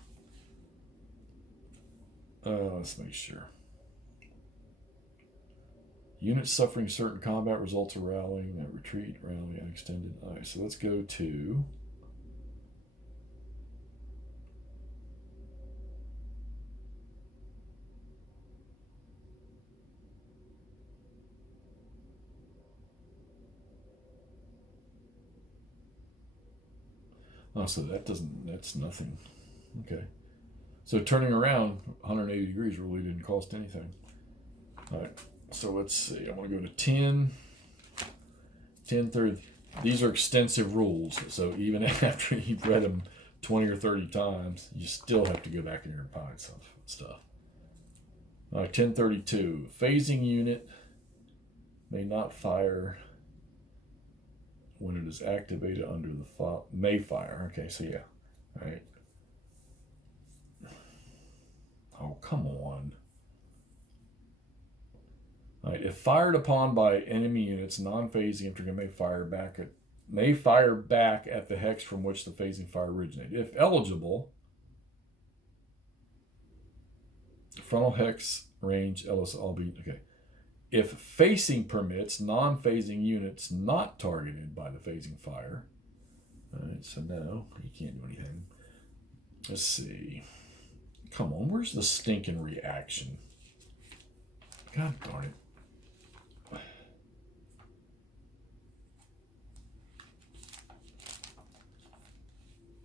Let's make sure. Units suffering certain combat results of rallying, retreat, rally, and extended. All right, so let's go to so that's nothing. Okay. So turning around 180 degrees really didn't cost anything. All right. So let's see. I want to go to 10, 30. These are extensive rules. So even after you've read them 20 or 30 times, you still have to go back in here and find some stuff. All right, 1032. Phasing unit may not fire when it is activated under the may fire. Okay, so yeah. All right. Oh, come on. All right, if fired upon by enemy units, non-phasing infantry may fire back at the hex from which the phasing fire originated. If eligible, frontal hex range LSLB. Okay. If facing permits, non-phasing units not targeted by the phasing fire. All right, so no, you can't do anything. Let's see. Come on, where's the stinking reaction? God darn it.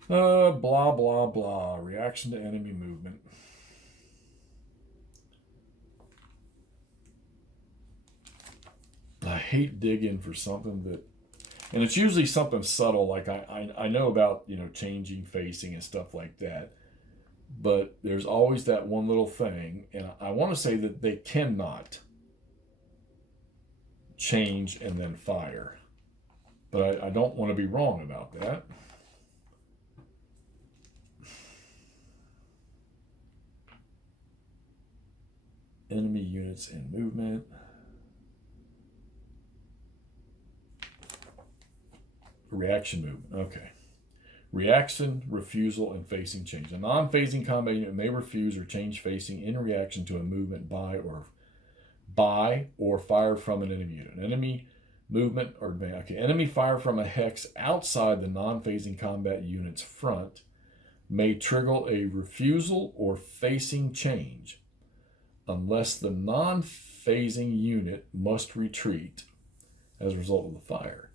Blah, blah, blah. Reaction to enemy movement. I hate digging for something that, and it's usually something subtle, like I know about, changing facing and stuff like that, but there's always that one little thing, and I want to say that they cannot change and then fire, but I don't want to be wrong about that. Enemy units in movement. Reaction movement. Okay. Reaction, refusal, and facing change. A non-phasing combat unit may refuse or change facing in reaction to a movement by or fire from an enemy unit. Enemy movement or enemy fire from a hex outside the non-phasing combat unit's front may trigger a refusal or facing change unless the non-phasing unit must retreat as a result of the fire.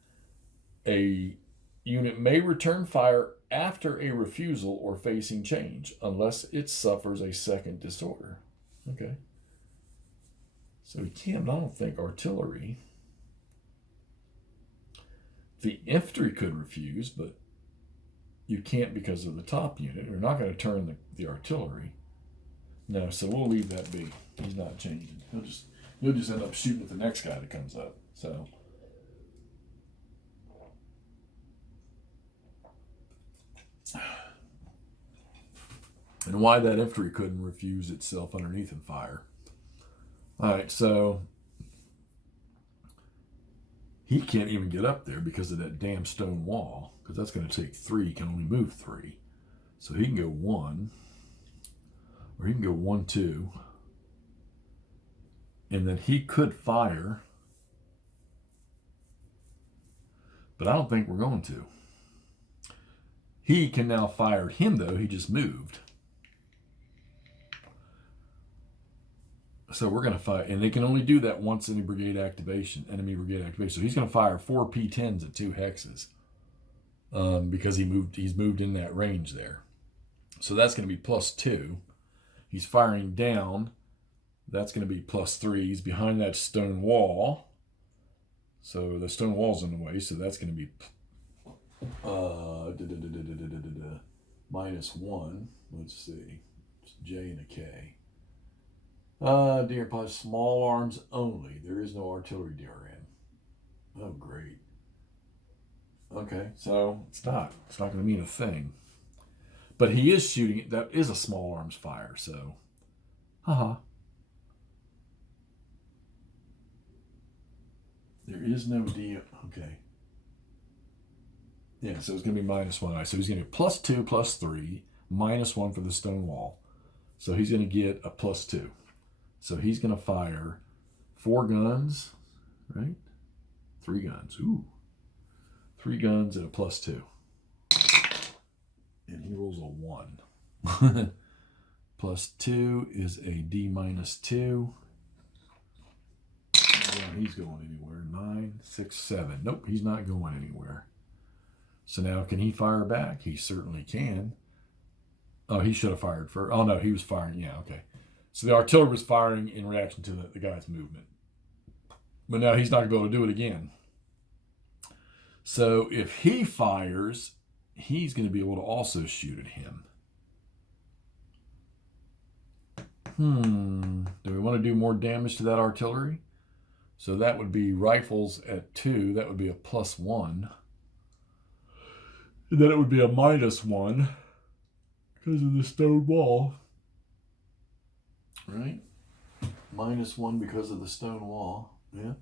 A unit may return fire after a refusal or facing change unless it suffers a second disorder. Okay. So we can't, I don't think artillery. The infantry could refuse, but you can't because of the top unit. You're not going to turn the artillery. No, so we'll leave that be. He's not changing. He'll just end up shooting at the next guy that comes up. So. And why that infantry couldn't refuse itself underneath and fire. All right, so he can't even get up there because of that damn stone wall, because that's going to take 3. He can only move 3. So he can go 1, or he can go 1, 2, and then he could fire, but I don't think we're going to. He can now fire him, though. He just moved. So we're going to fire, and they can only do that once in a brigade activation, enemy brigade activation. So he's going to fire 4 P10s at 2 hexes because he's moved in that range there. So that's going to be +2. He's firing down. That's going to be +3. He's behind that stone wall. So the stone wall's in the way, so that's going to be -1. Let's see. It's J and a K. DR plus small arms only. There is no artillery DRM. Oh, great. Okay, so it's not going to mean a thing. But he is shooting it. That is a small arms fire, so. Haha. There is no D. Okay. Yeah, so it's going to be -1. So he's going to get +2, +3, -1 for the stone wall. So he's going to get a +2. So he's going to fire 4 guns, right? 3 guns. Ooh. 3 guns and a +2. And he rolls a 1. +2 is a D -2. He's going anywhere. 9, 6, 7. Nope, he's not going anywhere. So now can he fire back? He certainly can. Oh, he should have fired first. Oh, no, he was firing. Yeah, okay. So the artillery was firing in reaction to the guy's movement. But now he's not going to be able to do it again. So if he fires, he's going to be able to also shoot at him. Do we want to do more damage to that artillery? So that would be rifles at 2. That would be a +1. And then it would be a -1 because of the stone wall. Right? -1 because of the stone wall. Yeah.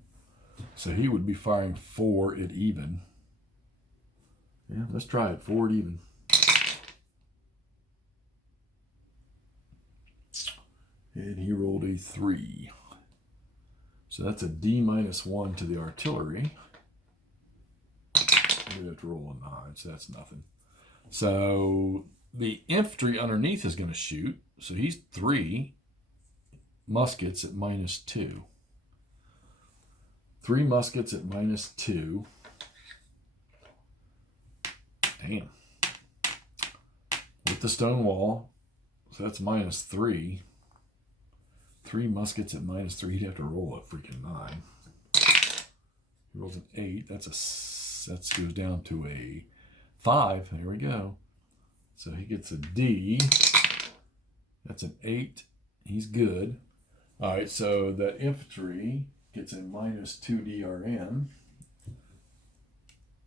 So he would be firing 4 at even. Yeah, let's try it. 4 at even. And he rolled a 3. So that's a D -1 to the artillery. We have to roll a 9, so that's nothing. So the infantry underneath is going to shoot. So he's 3 muskets at -2. 3 muskets at -2. Damn. With the stone wall. So that's -3. 3 muskets at -3. He'd have to roll a freaking 9. He rolls an 8. That goes down to a 5. There we go. So he gets a D. That's an 8. He's good. All right, so that infantry gets a -2 DRM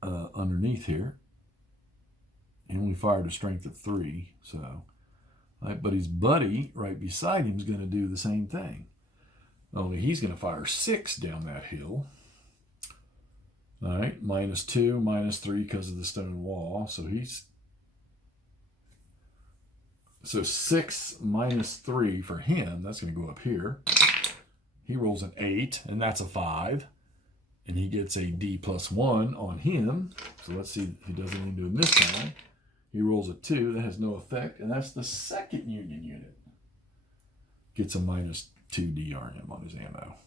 underneath here. He only fired a strength of 3, so. Right, but his buddy right beside him is going to do the same thing. Only he's going to fire 6 down that hill. All right, -2, -3 because of the stone wall. So 6 -3 for him. That's going to go up here. He rolls an 8, and that's a 5. And he gets a D +1 on him. So let's see if he does anything to him this time. He rolls a 2. That has no effect. And that's the second Union unit. Gets a -2 DRM on his ammo.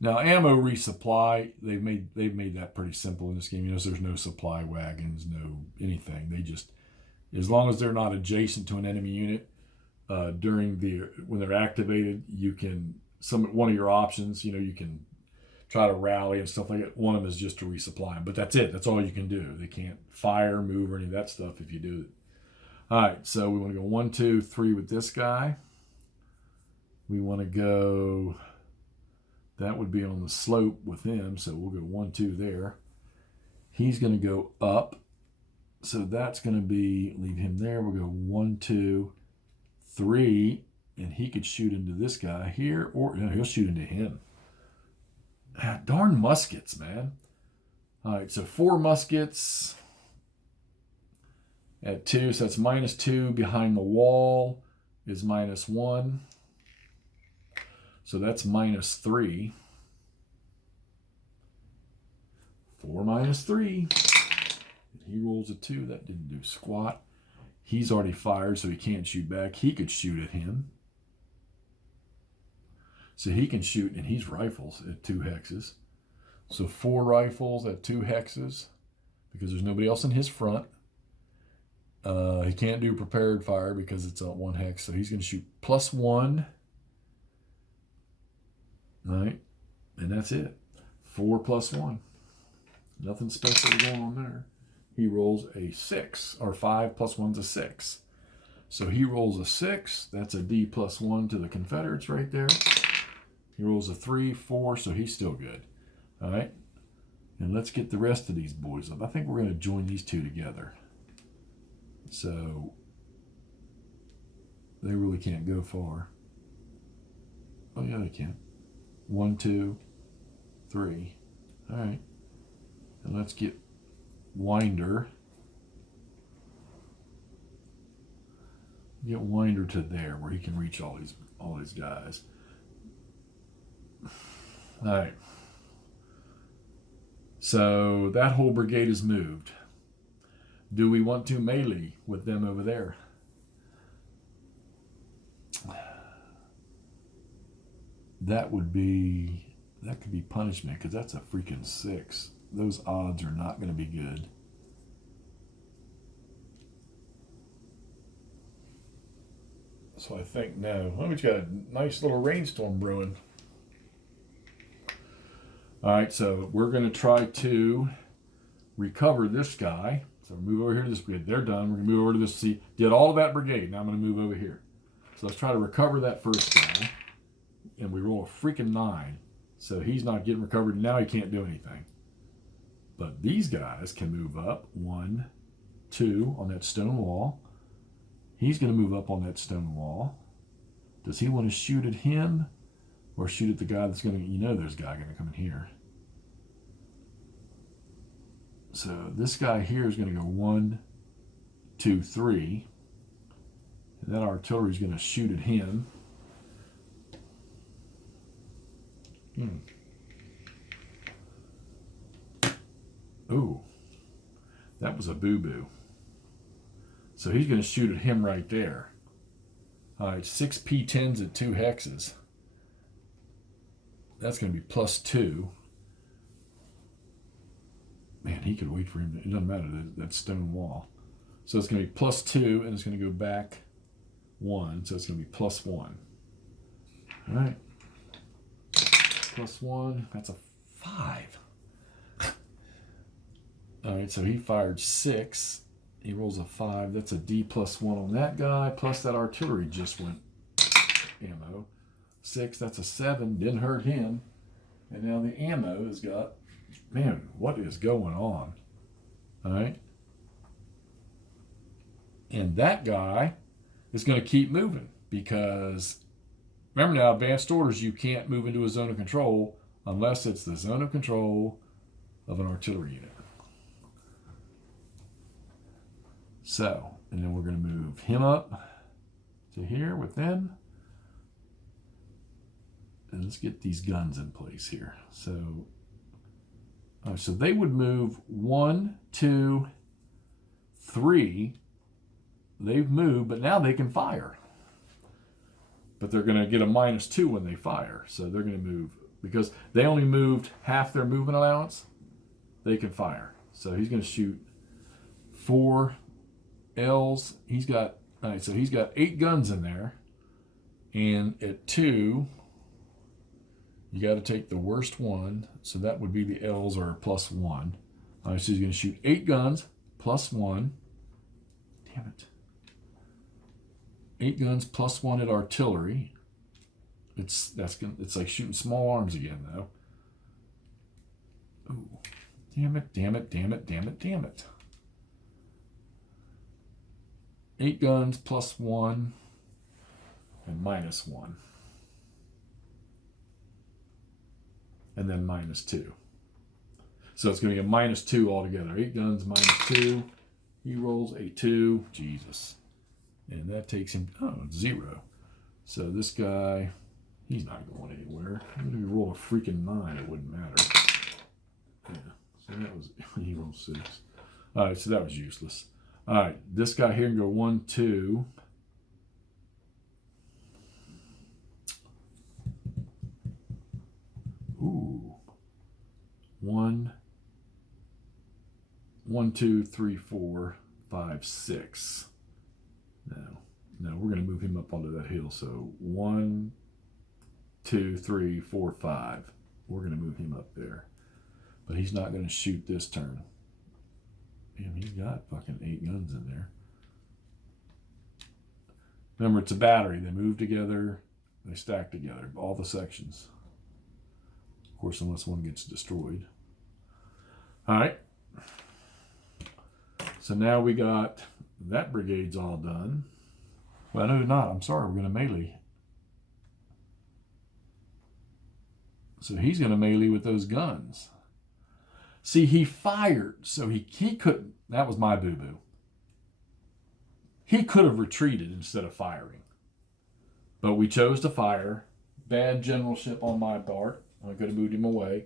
Now, ammo resupply, they've made that pretty simple in this game. You know, there's no supply wagons, no anything. They just, as long as they're not adjacent to an enemy unit, when they're activated, you can, one of your options, you know, you can try to rally and stuff like that. One of them is just to resupply them. But that's it. That's all you can do. They can't fire, move, or any of that stuff if you do it. All right, so we want to go 1, 2, 3 with this guy. We want to go, that would be on the slope with him, so we'll go 1, 2 there. He's going to go up, so that's going to be, leave him there. We'll go 1, 2, 3, and he could shoot into this guy here, or he'll shoot into him. Darn muskets, man. All right, so 4 muskets at 2, so that's -2. Behind the wall is -1. So that's -3. 4 -3. He rolls a 2. That didn't do squat. He's already fired, so he can't shoot back. He could shoot at him. So he can shoot, and he's rifles at 2 hexes. So 4 rifles at 2 hexes, because there's nobody else in his front. He can't do prepared fire because it's on 1 hex, so he's going to shoot +1. Right? And that's it. 4 +1. Nothing special going on there. He rolls a 6, or 5 plus 1's a 6. So he rolls a 6. That's a D plus 1 to the Confederates right there. He rolls a 3, 4, so he's still good. All right. And let's get the rest of these boys up. I think we're going to join these two together. So they really can't go far. Oh, yeah, they can. 1, 2, 3. All right. And let's get Winder. Get Winder to there where he can reach all these guys. All right. So that whole brigade is moved. Do we want to melee with them over there? That could be punishment, because that's a freaking 6. Those odds are not going to be good. So I think no. Well, we've got a nice little rainstorm brewing. All right, so we're going to try to recover this guy. So move over here to this brigade. They're done. We're going to move over to this. See, did all of that brigade. Now I'm going to move over here. So let's try to recover that first guy. And we roll a freaking 9. So he's not getting recovered. Now he can't do anything. But these guys can move up. 1, 2 on that stone wall. He's going to move up on that stone wall. Does he want to shoot at him or shoot at the guy that's going to, there's a guy going to come in here. So this guy here is going to go 1, 2, 3. And that artillery is going to shoot at him. Ooh, that was a boo-boo. So he's going to shoot at him right there. All right, 6 P10s at 2 hexes. That's going to be +2. Man, he could wait for him. It doesn't matter, that stone wall. So it's going to be +2, and it's going to go back 1. So it's going to be +1. All right. +1. That's a 5. All right, so he fired 6. He rolls a 5. That's a D +1 on that guy. Plus that artillery just went ammo. 6. That's a 7. Didn't hurt him. And now the ammo has got, man, what is going on? All right. And that guy is going to keep moving because, remember now, advanced orders, you can't move into a zone of control unless it's the zone of control of an artillery unit. So, and then we're going to move him up to here with them. And let's get these guns in place here. So, so they would move 1, 2, 3. They've moved, but now they can fire. But they're going to get a -2 when they fire. So they're going to move, because they only moved half their movement allowance, they can fire. So he's going to shoot 4 L's. He's got, all right, so he's got 8 guns in there. And at 2, you got to take the worst one. So that would be the L's are +1. All right, so he's going to shoot 8 guns +1. Damn it. 8 guns +1 at artillery. It's like shooting small arms again, though. Ooh. Damn it, damn it, damn it, damn it, damn it. 8 guns +1 and -1. And then -2. So it's going to be a -2 altogether. 8 guns -2. He rolls a 2. Jesus. And that takes him, 0. So this guy, he's not going anywhere. Even if he rolled a freaking 9, it wouldn't matter. Yeah. So that was, he rolled 6. All right, so that was useless. All right, this guy here can go 1, 2. Ooh. 1, 2, 3, 4, 5, 6. No, we're going to move him up onto that hill. So 1, 2, 3, 4, 5. We're going to move him up there. But he's not going to shoot this turn. Damn, he's got fucking 8 guns in there. Remember, it's a battery. They move together. They stack together. All the sections. Of course, unless one gets destroyed. All right. So now we got that brigade's all done. Well, no, not. I'm sorry. We're going to melee. So he's going to melee with those guns. See, he fired, so he couldn't. That was my boo-boo. He could have retreated instead of firing. But we chose to fire. Bad generalship on my part. I could have moved him away.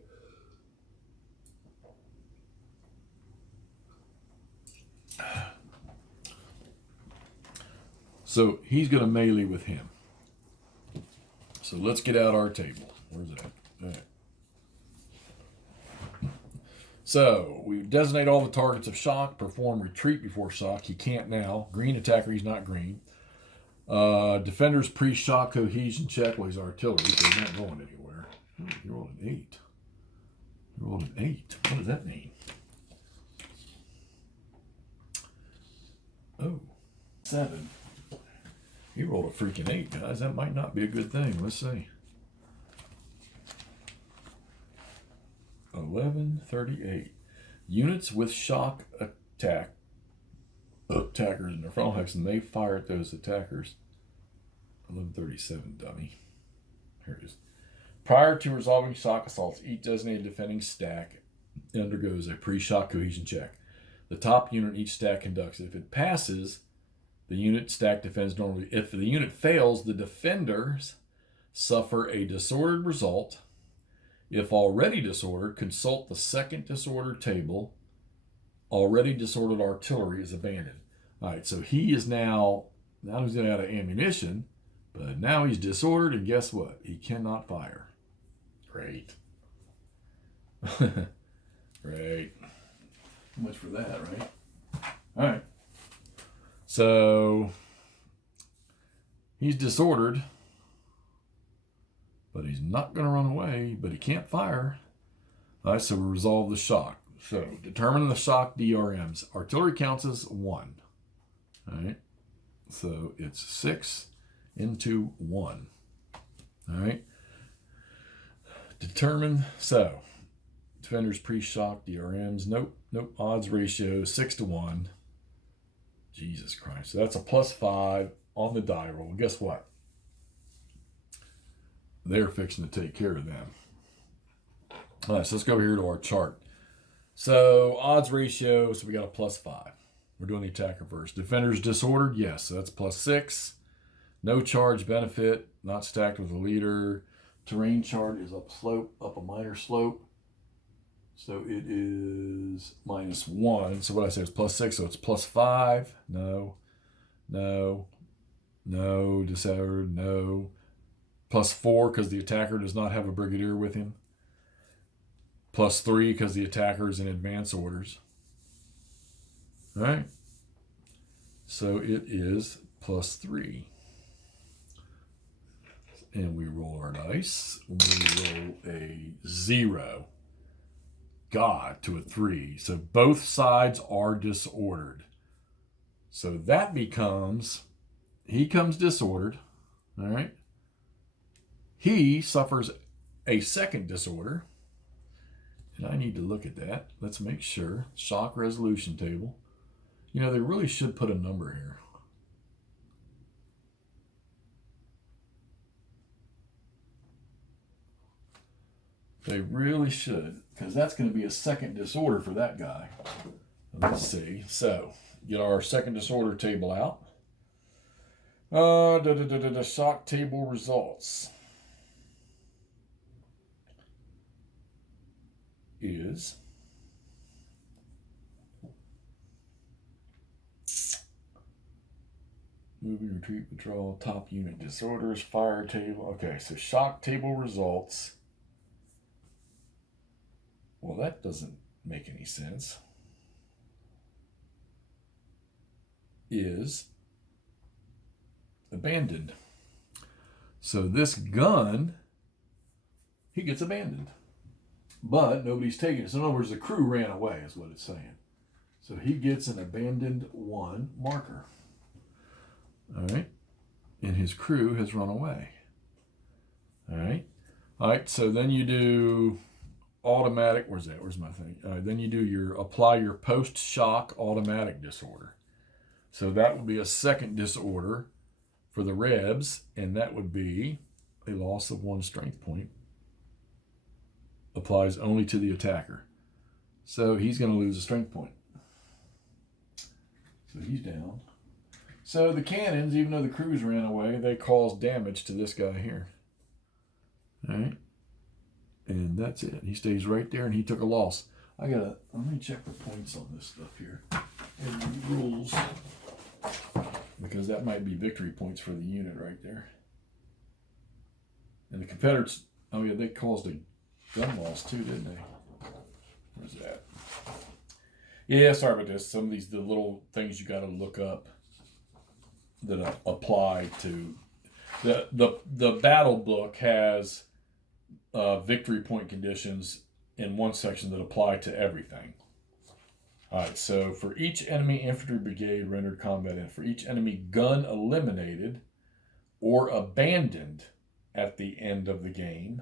So he's going to melee with him. So let's get out our table. Where's it at? All right. So we designate all the targets of shock, perform retreat before shock. He can't now. Green attacker, he's not green. Defender's pre-shock cohesion check. Well, he's artillery, so he's not going anywhere. Oh, you rolled an 8. You rolled an 8. What does that mean? Oh, 7. He rolled a freaking 8, guys. That might not be a good thing. Let's see. 1138. Units with shock attackers in their frontal hex, and they fire at those attackers. 1137, dummy. Here it is. Prior to resolving shock assaults, each designated defending stack undergoes a pre-shock cohesion check. The top unit in each stack conducts it. If it passes, the unit stack defends normally. If the unit fails, the defenders suffer a disordered result. If already disordered, consult the second disordered table. Already disordered artillery is abandoned. All right, so he is now he's out of ammunition, but now he's disordered, and guess what? He cannot fire. Great. Great. Much for that, right? All right. So he's disordered, but he's not going to run away, but he can't fire. All right, so we resolve the shock. So determine the shock DRMs. Artillery counts as 1. All right, so it's 6 into 1. All right. Determine, so defenders pre-shock DRMs. Nope. Odds ratio 6 to 1. Jesus Christ. So that's a +5 on the die roll. Guess what? They're fixing to take care of them. All right, so let's go here to our chart. So odds ratio, so we got a +5. We're doing the attacker first. Defenders disordered, yes, so that's +6. No charge benefit, not stacked with a leader. Terrain chart is up slope, up a minor slope. So it is -1. So what I say is +6, so it's +5. No. Disordered, no. +4 because the attacker does not have a brigadier with him. +3 because the attacker is in advance orders. All right. So it is +3. And we roll our dice. We roll a 0. God, to a 3. So both sides are disordered. So that becomes, he comes disordered. All right. He suffers a second disorder. And I need to look at that. Let's make sure. Shock resolution table. You know, they really should put a number here. They really should, because that's going to be a second disorder for that guy. Let's see. So, get our second disorder table out. Shock table results is moving, retreat, patrol, top unit disorders, fire table. Okay, so shock table results. Well, that doesn't make any sense. Is abandoned. So this gun, he gets abandoned. but nobody's taking it. So in other words, the crew ran away is what it's saying. So he gets an abandoned 1 marker. All right. And his crew has run away. All right. All right. So then you do automatic. Where's that? Where's my thing? Then you do your apply your post-shock automatic disorder. So that would be a second disorder for the Rebs, and that would be a loss of 1 strength point. Applies only to the attacker. So he's going to lose a strength point. So he's down. So the cannons, even though the crews ran away, they caused damage to this guy here. All right. And that's it. He stays right there, and he took a loss. Let me check the points on this stuff here. And the rules. Because that might be victory points for the unit right there. And the Confederates, oh yeah, they caused a gun loss too, didn't they? Where's that? Yeah, sorry about this. Some of the little things you got to look up that apply to the battle book has victory point conditions in one section that apply to everything. All right, so for each enemy infantry brigade rendered combat in, for each enemy gun eliminated or abandoned at the end of the game,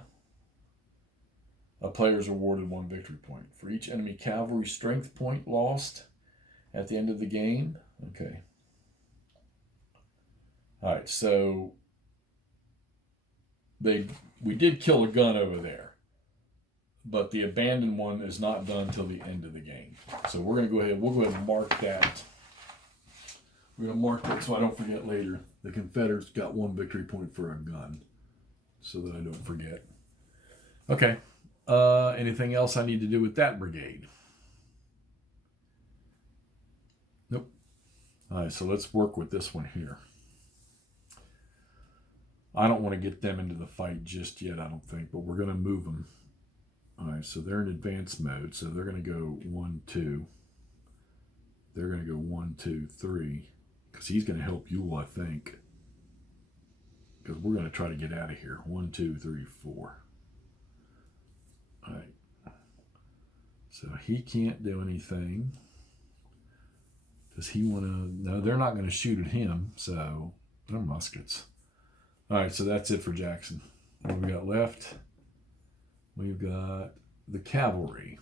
a player is awarded 1 victory point. For each enemy cavalry strength point lost at the end of the game, okay. All right, so we did kill a gun over there, but the abandoned one is not done until the end of the game. So we'll go ahead and mark that. We're going to mark that so I don't forget later. The Confederates got 1 victory point for a gun, so that I don't forget. Okay. Anything else I need to do with that brigade? Nope. All right, so let's work with this one here. I don't want to get them into the fight just yet, I don't think, but we're going to move them. All right, so they're in advanced mode, so they're going to go 1, 2. They're going to go 1, 2, 3, because he's going to help you, I think, because we're going to try to get out of here. 1, 2, 3, 4. All right. So he can't do anything. Does he want to? No, they're not going to shoot at him, so they're muskets. All right, so that's it for Jackson. What have we got left? We've got the cavalry.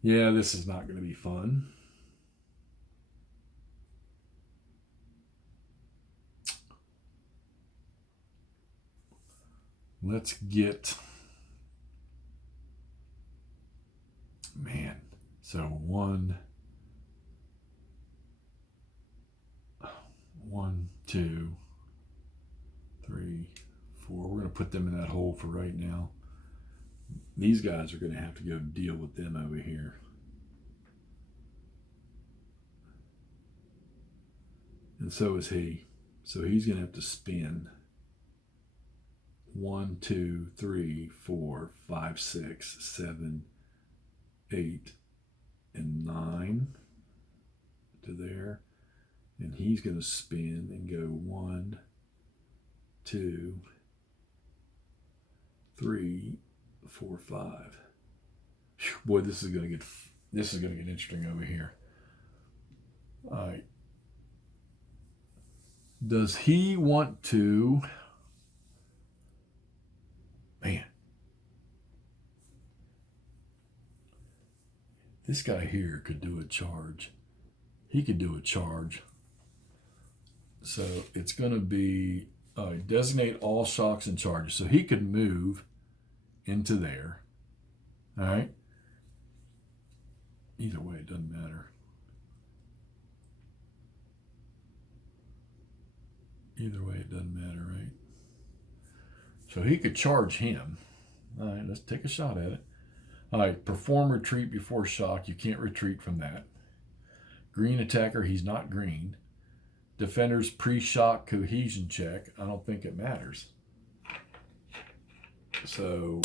Yeah, this is not going to be fun. Let's get... Man, so 1, 2, 3, 4. We're going to put them in that hole for right now. These guys are going to have to go deal with them over here. And so is he. So he's going to have to spin 1, 2, 3, 4, 5, 6, 7, 8, and 9 to there. And he's going to spin and go 1, 2, 3, 4, 5. Whew, boy, this is going to get interesting over here. All right. Does he want to? Man. This guy here could do a charge. He could do a charge. So it's going to be designate all shocks and charges. So he could move into there. All right. Either way, it doesn't matter. Either way, it doesn't matter, right? So he could charge him. All right, let's take a shot at it. All right, perform retreat before shock. You can't retreat from that. Green attacker, he's not green. Defender's pre-shock cohesion check. I don't think it matters. So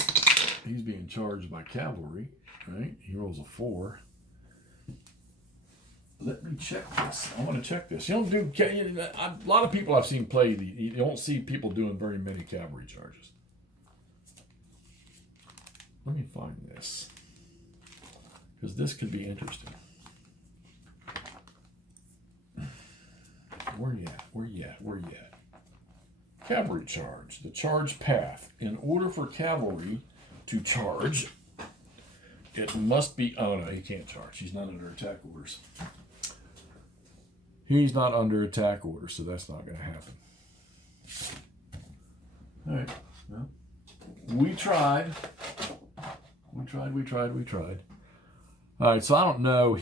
he's being charged by cavalry, right? He rolls a 4. Let me check this. I want to check this. You don't do a lot of people I've seen play. You don't see people doing very many cavalry charges. let me find this, because this could be interesting. Where you at? Where you at? Where you at? Cavalry charge. The charge path. In order for cavalry to charge, it must be... Oh, no, he can't charge. He's not under attack orders. He's not under attack orders, so that's not going to happen. All right. Well, we tried. We tried. All right, so I don't know.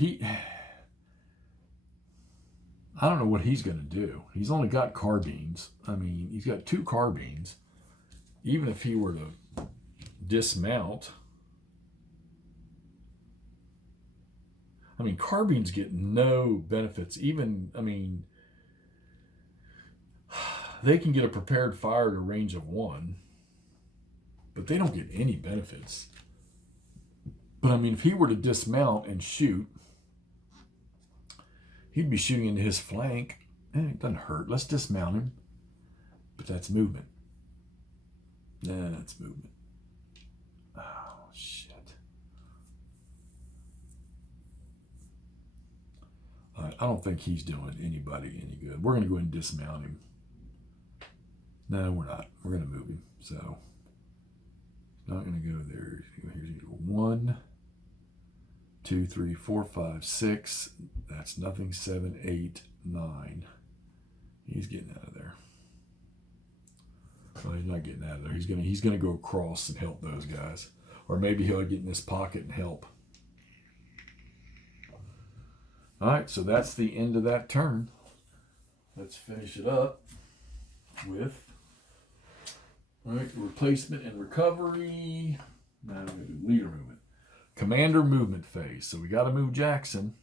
I don't know what he's going to do. He's only got carbines. I mean, he's got 2 carbines. Even if he were to dismount... I mean, carbines get no benefits. Even, I mean, they can get a prepared fire at a range of 1, but they don't get any benefits. But I mean, if he were to dismount and shoot, he'd be shooting into his flank. It doesn't hurt. Let's dismount him. But that's movement. Nah, that's movement. Oh, shit. I don't think he's doing anybody any good. We're going to go ahead and dismount him. No, we're not. We're going to move him. So, not going to go there. Here's going to go 1, 2, 3, 4, 5, 6. That's nothing. 7, 8, 9. He's getting out of there. Well, he's not getting out of there. He's gonna go across and help those guys, or maybe he'll get in this pocket and help. All right, so that's the end of that turn. Let's finish it up with replacement and recovery. Now I'm going to do leader movement. Commander movement phase. So we got to move Jackson.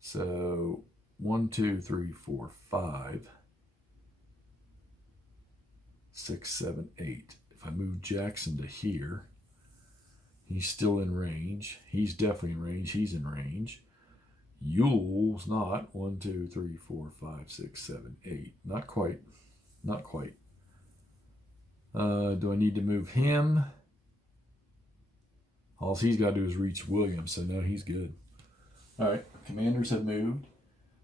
So 1, 2, 3, 4, 5, 6, 7, 8. If I move Jackson to here, he's still in range. He's definitely in range. He's in range. Yule's not. 1, 2, 3, 4, 5, 6, 7, 8. Not quite. Not quite. Do I need to move him? All he's got to do is reach William, so no, he's good. All right, commanders have moved.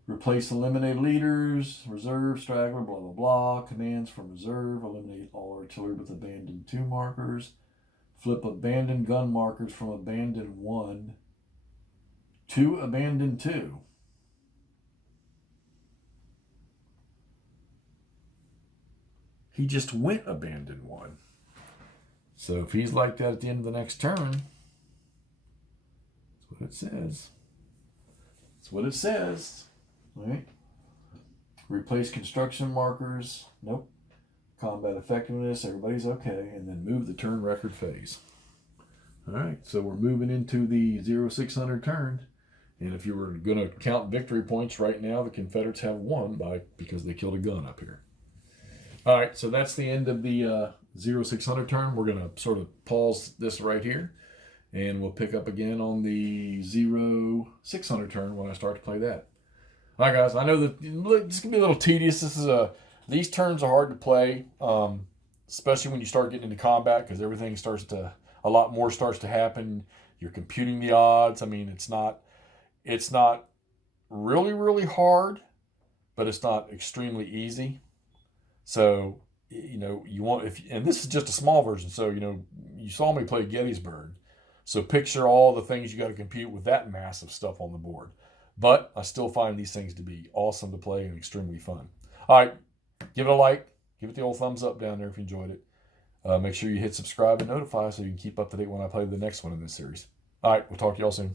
Replace eliminated leaders, reserve, straggler, blah, blah, blah. Commands from reserve, eliminate all artillery with abandoned 2 markers. Flip abandoned gun markers from abandoned 1 to abandoned 2. He just went abandoned 1. So if he's like that at the end of the next turn, that's what it says. That's what it says. All right. Replace construction markers. Nope. Combat effectiveness. Everybody's okay. And then move the turn record phase. All right. So we're moving into the 0-600 turn. And if you were going to count victory points right now, the Confederates have won because they killed a gun up here. All right. So that's the end of the 0-600 turn. We're going to sort of pause this right here. And we'll pick up again on the 0-600 turn when I start to play that. All right, guys. I know that this can be a little tedious. These turns are hard to play, especially when you start getting into combat, because everything a lot more starts to happen. You're computing the odds. I mean, it's not really, really hard, but it's not extremely easy. So, you want and this is just a small version. So, you saw me play Gettysburg. So picture all the things you got to compute with that massive stuff on the board. But I still find these things to be awesome to play and extremely fun. All right, give it a like. Give it the old thumbs up down there if you enjoyed it. Make sure you hit subscribe and notify so you can keep up to date when I play the next one in this series. All right, we'll talk to y'all soon.